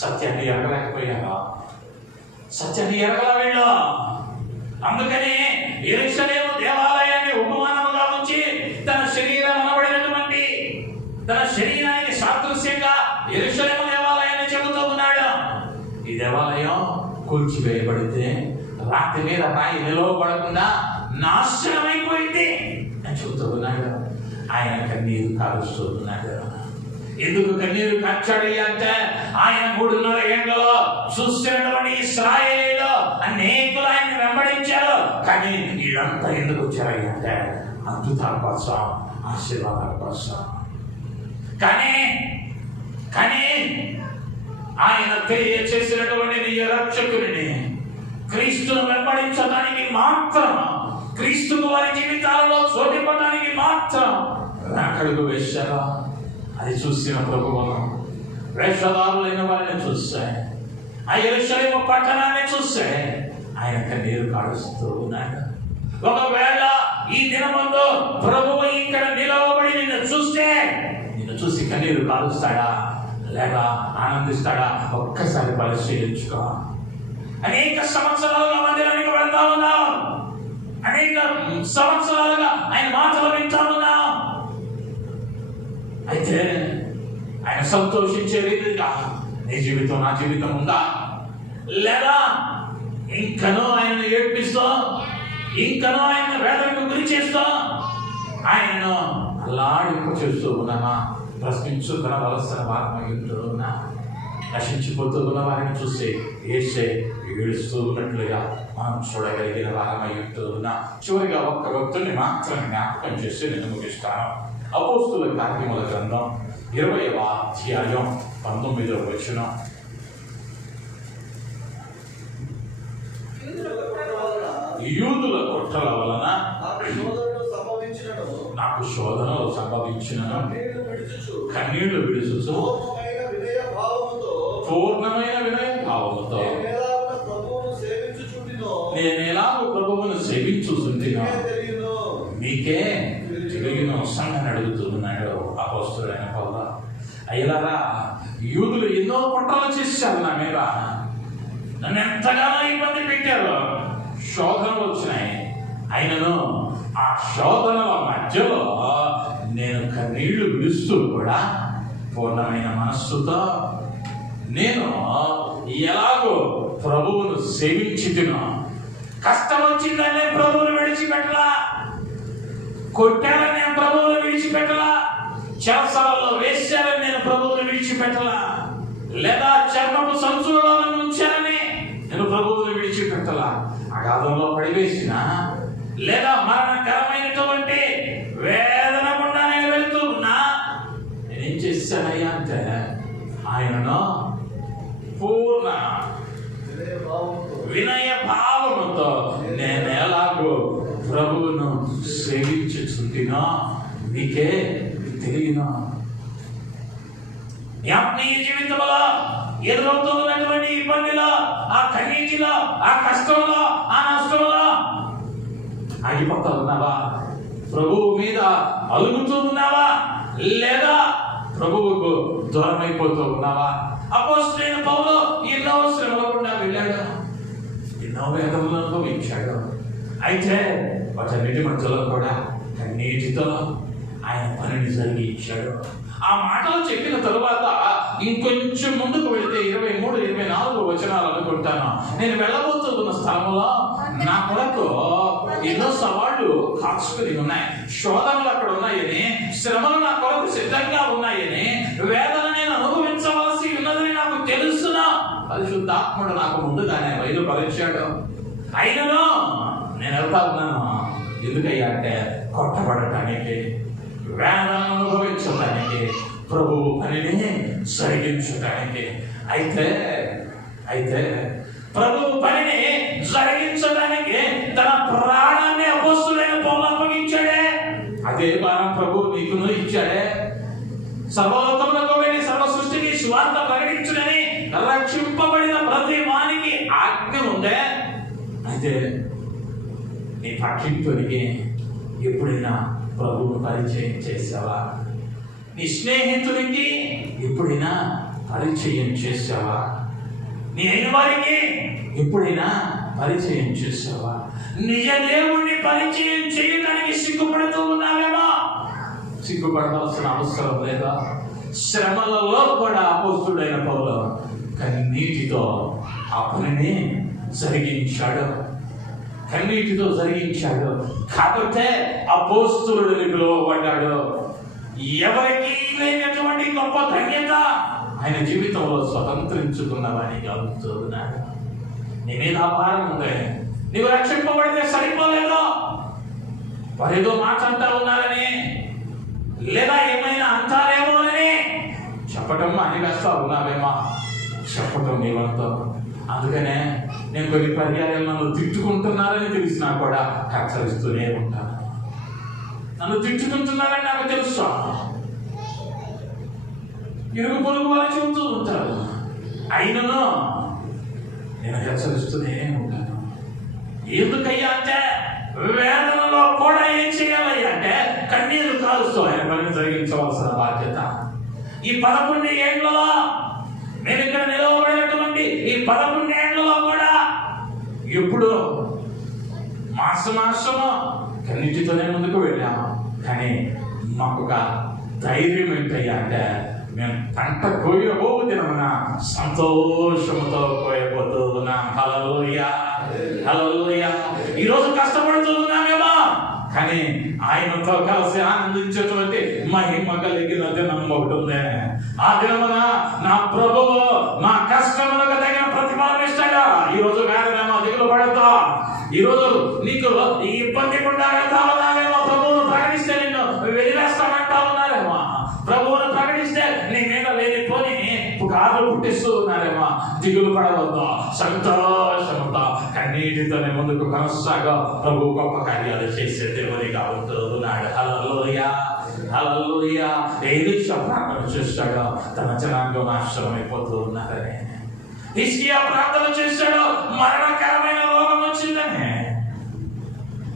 సత్యాన్ని ఎరగలేకపోయారా, సత్యాన్ని ఎరగల వీళ్ళు. అందుకని యెరూషలేము దేవాలయాన్ని ఉపమానముగా ఉంచి తన శరీరం అనబడినటువంటి తన శరీరానికి సాదృశ్యంగా యెరూషలేము దేవాలయాన్ని చెబుతూ ఉన్నాడు. ఈ దేవాలయం కూల్చివేయబడితే రాత్రి మీద రాయి నిలవబడకుండా నాశనమైపోయింది అని చెబుతూ ఉన్నాడు. ఆయన కన్నీరు కారుస్తూ ఉన్నాడు. ఎందుకు కన్నీరు కార్చాడు అంటే ఆయన 3.5 ఏళ్లలో చూసినటువంటి ఇశ్రాయేలీయులు అనేకులు ఆయన వెంబడించారు, కానీ వీళ్ళంతా ఎందుకు వచ్చారు అంటే అద్భుతాల కోసం, ఆశీర్వాదాల కోసం. కానీ ఆయన తెలియచేసినటువంటి నీ రక్షకుడిని క్రీస్తును వెంబడించడానికి మాత్రం, క్రీస్తుకు వారి జీవితాలలో చోటివ్వడానికి మాత్రం అక్కడికి వేశారు. అది చూసిన ప్రభువు వేషధారులైన వారిని చూస్తే, ఆ యెరూషలేము పట్టణాన్ని చూస్తే ఆయన కన్నీరు కాడుస్తూ ఉన్నాడు. ఒకవేళ ఈ దినమందు ప్రభువు ఇక్కడ నిలవబడి నిన్ను చూస్తే, నిన్ను చూసి కన్నీరు కాలుస్తాడా లేక ఆనందిస్తాడా ఒక్కసారి పరిశీలించుకో. అనేక సంవత్సరాలుగా మందిరానికి వెళ్తా ఉన్నాం, అనేక సంవత్సరాలుగా ఆయన మాటలు వింటా ఉన్నాం. అయితే ఆయన సంతోషించే రీతిగా నీ జీవితం నా జీవితం ఉందా? లేదా ఇంకనూ ఆయన ఏడ్పిస్తూ, ఇంకనూ ఆయన వేదనకు గురి చేస్తూ, ఆయనను అల్లాడింపు చేస్తూ ఉన్నామా? ప్రశ్నించుకునవలసిన వారమై ఉంటూ ఉన్నా. నశించిపోతూ ఉన్న వారిని చూసి యేసే ఏడుస్తూ ఉన్నట్లుగా మనం చూడగలిగిన వారమై ఉంటూ ఉన్నా. చివరిగా ఒక్క వ్యక్తిని మాత్రం జ్ఞాపకం చేసి నేను ముగిస్తాను. అపోస్తుల కార్యముల గ్రంథం 20వ అధ్యాయం 19వ వచనం. యూదుల కుట్రల వలన నాకు శోధనలు సంభవించినను కన్నీళ్లు విడుచుచు పూర్ణమైన వినయ భావముతో నేను ఎలాగో ప్రభువును సేవించుచుంటినో మీకే తెలియను సంఘాన్ని అడుగుతున్నాడు అపోస్తులైన పౌలు. అయ్యలారా, యూదులు ఎన్నో కుట్రలు చేశారు నా మీద, నన్ను ఎంతగానో ఇబ్బంది పెట్టారు, శోధనలు వచ్చినాయి. అయినను ఆ శోధనల మధ్యలో నేను కన్నీళ్లు విడుస్తూ కూడా పూర్ణమైన మనస్సుతో నేను ఎలాగో ప్రభువును సేవించుతున్నా. కష్టం వచ్చిందనే ప్రభువును విడిచిపెట్టలా, కొట్టారని నేను ప్రభువును విడిచిపెట్టలా, చెరసాలలో వేశారని నేను ప్రభువును విడిచిపెట్టలా, లేదా చర్మపు సంచులలో ఉంచారని నేను ప్రభువును విడిచిపెట్టలా, అగాధంలో పడివేసిన లేదా మరణకరమైనటువంటి వేదన గుండా నేను వెళ్తూ ఉన్నా నేనేం చేశానయ్యా అంటే ఆయనను పూర్ణ వినయ భావముతో నేను ఎలాగో ప్రభువును సేవించుచుంటినో నీకే తెలియను. నీ జీవితంలో ఎదురవుతూ ఉన్నటువంటి ఇబ్బందిలో, ఆ కన్నీటిలో, ఆ కష్టంలో, ఆ నష్టంలో ఆగిపోతా ఉన్నావా? ప్రభువు మీద అలుగుతూ ఉన్నావా? లేదా ప్రభువుకు దూరం అయిపోతూ ఉన్నావా? అపోస్తలుడైన పౌలు ఎన్నో శ్రమల గుండా వెళ్ళాడు, ఎన్నో వేదనలు అనుభవించాడు. అయితే వాటన్నిటి మధ్యలో కూడా కన్నీటితో ఆయన పనిని జరిగించాడు. ఆ మాటలు చెప్పిన తరువాత ఇంకొంచెం ముందుకు వెళితే 23, 24 వచనాలు అనుకుంటాను. నేను వెళ్ళబోతూ ఉన్న స్థలంలో నా కొరకు ఎన్నో సవాళ్లు కాచుకుని ఉన్నాయి, శోధనలు అక్కడ ఉన్నాయని, శ్రమలు నా కొరకు సిద్ధంగా ఉన్నాయని, వేదన నేను అనుభవించవలసి ఉన్నదని నాకు తెలుసునా పరిశుద్ధాత్ముడు నాకు ముందుగానే బయలుపరిచాడు. అయినను నేను వెళ్తా ఉన్నాను. ఎందుకయ్యా అంటే కొట్టబడటానికి, వేదన అనుభవించడానికి, ప్రభువు పనిని జరిగించడానికి. అయితే ప్రభువు పనిని జరిగించడానికి తన ప్రాణాన్ని అపోస్తలుడైన పౌలు అప్పగించాడే. అదే భారం ప్రభువు నీకును ఇచ్చాడే. సర్వలోకములకు వెళ్ళి సర్వ సృష్టికి సువార్త ప్రకటించుడని రక్షింపబడిన ప్రతి వానికి ఆజ్ఞ ఉందే. అయితే నీ పక్కింటికి ఎప్పుడైనా ప్రభువును పరిచయం చేసావా? నీ స్నేహితుడికి ఎప్పుడైనా పరిచయం చేసావా? నీ అయిన వారికి ఎప్పుడైనా పరిచయం చేసావా? నిజ దేవుణ్ణి పరిచయం చేయడానికి సిగ్గుపడుతూ ఉన్నావేమో. సిగ్గుపడవలసిన అవసరం లేదా? శ్రమలలో కూడా అపోస్తలుడైన పౌలు కన్నీటితో ఆ పనిని జరిగించాడు, కన్నీటితో జరిగించాడు. కాబట్టే అపోస్తలుడని పిలువబడ్డాడు. ఎవరికి లేనటువంటి గొప్ప ధన్యత ఆయన జీవితంలో స్వతంత్రించుకున్నవాడిగా అవుతున్నాడు. నీ మీద భారం ఉంది, నీవు రక్షింపబడితే సరిపోలేదో, వారేదో మాట అంటా ఉన్నారని, లేదా ఏమైనా అంటారేమో అని చెప్పటం అనివేస్తా ఉన్నావేమో. చెప్పటం నీవంతో. అందుకనే నేను కొన్ని పర్యాయాలు నన్ను తిట్టుకుంటున్నారని తెలిసినా కూడా హెచ్చరిస్తూనే ఉంటాను. నన్ను తిట్టుకుంటున్నారని నాకు తెలుసు. ఇరుగు పొరుగు వారు చెబుతూ ఉంటారు, అయినను నేను హెచ్చరిస్తూనే ఉంటాను. ఎందుకయ్యా అంటే వేదనలో కూడా ఏం చేయాలయ్యా అంటే కన్నీరు కాలుస్తూ ఆయన పని జరిగించవలసిన బాధ్యత. ఈ 11 ఏళ్లలో నేను ఇక్కడ నిలవబడినటువంటి ఈ 11 ఏళ్లలో కూడా ఎప్పుడు మాసము కన్నిటితోనే ముందుకు వెళ్ళాము. కానీ మాకు ఒక ధైర్యం ఏంటయ్యా అంటే మేము పంట కోయబోవు దినమున సంతోషముతో కోయబోతూ ఉన్నాం. హల్లెలూయా, హల్లెలూయా. ఈరోజు కష్టపడుతూ ఉన్నామేమో, కానీ ఆయనతో కలిసి ఆనందించేటువంటి మహిమ కలిగిన దినం ఒకటి ఉంది. ఆ దినమున నా ప్రభువు మా కష్టములకు తగిన ప్రతిఫలం ఇస్తాడా. ఈరోజు కాదనేమో దిగులు పడతా, ఈరోజు నీకు ఈ ఇబ్బంది గుండా వెళ్తా ఉన్నావేమో, ప్రభువును ప్రకటిస్తే నిన్ను వెలివేస్తామంటా ఉన్నారేమో, ప్రభువును ప్రకటిస్తే నీ మీద లేనిపోని పుకార్లు పుట్టిస్తూ ఉన్నారేమో. దిగులు పడవద్దు, సంతోషంతో కన్నీటితోనే ముందుకు కొనసాగా ప్రభు గొప్ప కార్యాలు చేసే దేవునిగా ఉంటున్నాడు. హల్లెలూయా, హల్లెలూయా. ఎలీషా ప్రార్థన చేశాడు, తన జనాంగం నాశనం అయిపోతూ ఉన్నారని. హిజ్కియా ప్రార్థన చేశాడు, మరణకరమైన రోగం వచ్చిందని.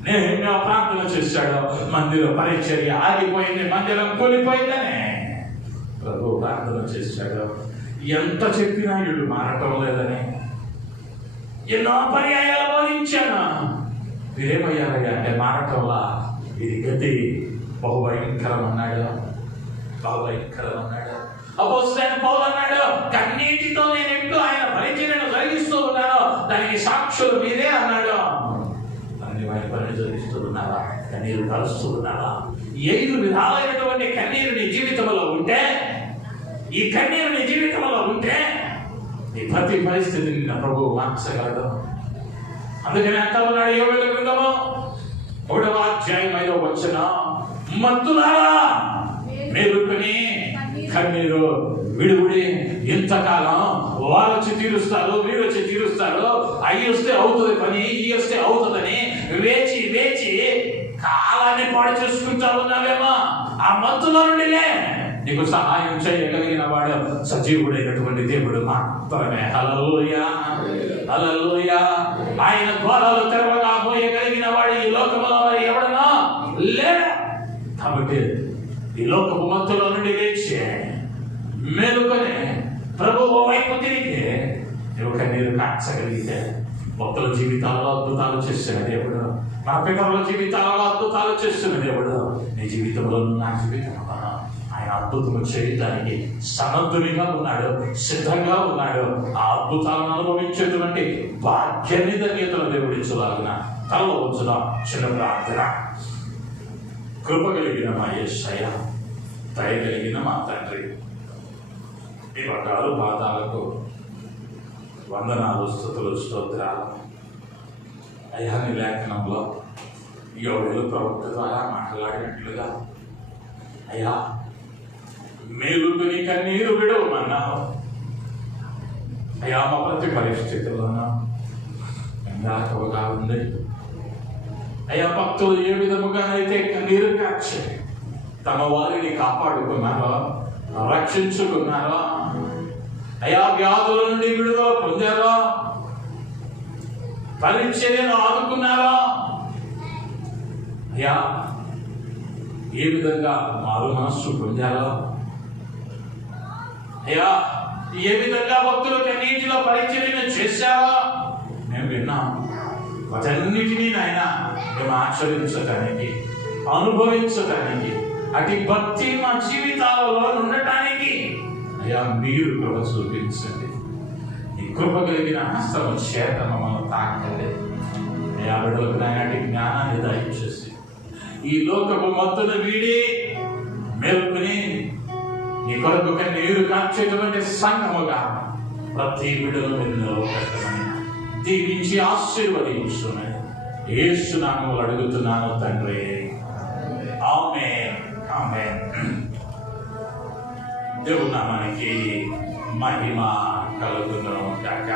నెహెమ్యా ప్రార్థన చేశాడు, మందిర పరిచర్య ఆగిపోయింది, మందిరం కూలిపోయిందని. ప్రభు ప్రార్థన చేశాడు, ఎంత చెప్పినా వీడు మారటం లేదని ఎన్నో పర్యాయాలు బోధించాను. వీరేమయ్యారయ్యా అంటే మారటంలా ఇది గతి బహుభయంకరం అన్నాడు. బహుభయంకరం అన్నాడు. అపోస్తలుడైన పౌలు అన్నాడు, కన్నీటితో నేను ఎప్పుడు ఆయన పరిచర్యను జరిగిస్తూ ఉన్నాను, దానికి సాక్షులు మీరే అన్నాడు. ఆయన పని జరిగిస్తూ ఉన్నారా? కన్నీరు కలుస్తూ ఉన్నారా? 5 విధాలైనటువంటి కన్నీరు నీ జీవితంలో ఉంటే, ఈ కన్నీరు నీ జీవితంలో ఉంటే నీ ప్రతి పరిస్థితిని నిన్న ప్రభువు మార్చగలడు. అందుకని అంటా ఉన్నాడు యోవేలు గ్రంథము 1వ అధ్యాయం 5వ వచనం, మత్తులారా మేలుకొని కన్నీరు విడివిడి. ఇంతకాలం వారు వచ్చి తీరుస్తారు, వీరు వచ్చి తీరుస్తారు, అవి వస్తే అవుతుంది పని, ఈ వస్తే అవుతుందని వేచి వేచి కాలాన్ని పాడు చేసుకుంటా ఉన్నావేమో. ఆ మత్తులో నుండిలే. నీకు సహాయం చేయగలిగిన వాడు సజీవుడైనటువంటి దేవుడు మాత్రమే. హల్లెలూయా, హల్లెలూయా. ఆయన ద్వారాలు తెరవగా మోయగలిగిన వాడు ఈ లోకంలో మరి ఎవడన్నా లేడు. కాబట్టి ఈ లోకపు మత్తులో నుండి లేచి మేలుకొని ప్రభువు వైపు తిరిగి నువ్వు కన్నీరు కాచగలిగితే భక్తుల జీవితాలలో అద్భుతాలు చేస్తున్న దేవుడు, మన పితరుల జీవితాలలో అద్భుతాలు చేస్తున్న దేవుడు నీ జీవితంలో నా జీవితంలో ఆయన అద్భుతము చేయడానికి సమర్థునిగా ఉన్నాడు, సిద్ధంగా ఉన్నాడు. ఆ అద్భుతాలను అనుభవించేటువంటి భాగ్యాన్ని ధన్యతల దేవుడిచ్చులాగున తలలో ఉంచున చిన్న ప్రార్థన. కృప కలిగిన మా యేసయ్య, దయ కలిగిన మా తండ్రి, ఈ బంగారు పాదాలకు వందనాలు, స్తుతులు, స్తోత్రాలు. అయ్యా నీ లేఖనంలో యోవేలు ప్రవక్త ద్వారా మాట్లాడినట్లుగా అయ్యా మేలుకొని కన్నీరు విడవమన్నావు. అయ్యా మా ప్రతి పరిస్థితుల్లోనూ ఎందాకవగా ఉంది. అయ్యా భక్తులు ఏ విధముగానైతే కన్నీరు కాచి తమ వారిని కాపాడుకున్నారో, రక్షించుకున్నారో, అయ్యా వ్యాధుల నుండి విడుదల పొందారో, పరిచర్యను ఆదుకున్నారో, అయ్యా ఏ విధంగా మారు మనస్సు పొందారో, అయ్యా ఏ విధంగా భక్తులు కన్నీటిలో పరిచర్యను చేశారో మేము విన్నాం. వాటన్నిటినీ నాయన మేము ఆచరించడానికి, అనుభవించడానికి, అటు భక్తి మా జీవితాలలో ఉండటానికి అయ్యా మీరు కృప చూపించండి. ఈ కృప కలిగిన హస్తము చేత మమ్మల్ని తాకండి. అయ్యా బిడ్డలకు నాయన జ్ఞానాన్ని దయచేసి ఈ లోకపు మత్తును వీడి మేలుకొని నీ కొరకు కన్నీరు కాచేటువంటి సంఘముగా ప్రతి బిడ్డలు మీరు నిలవబెట్టమని దీవించి ఆశీర్వదించుమని యేసు నామములో అడుగుతున్నాను తండ్రి. ఆమేన్, ఆమేన్. దేవుని నామానికి మహిమ కలుగును గాక.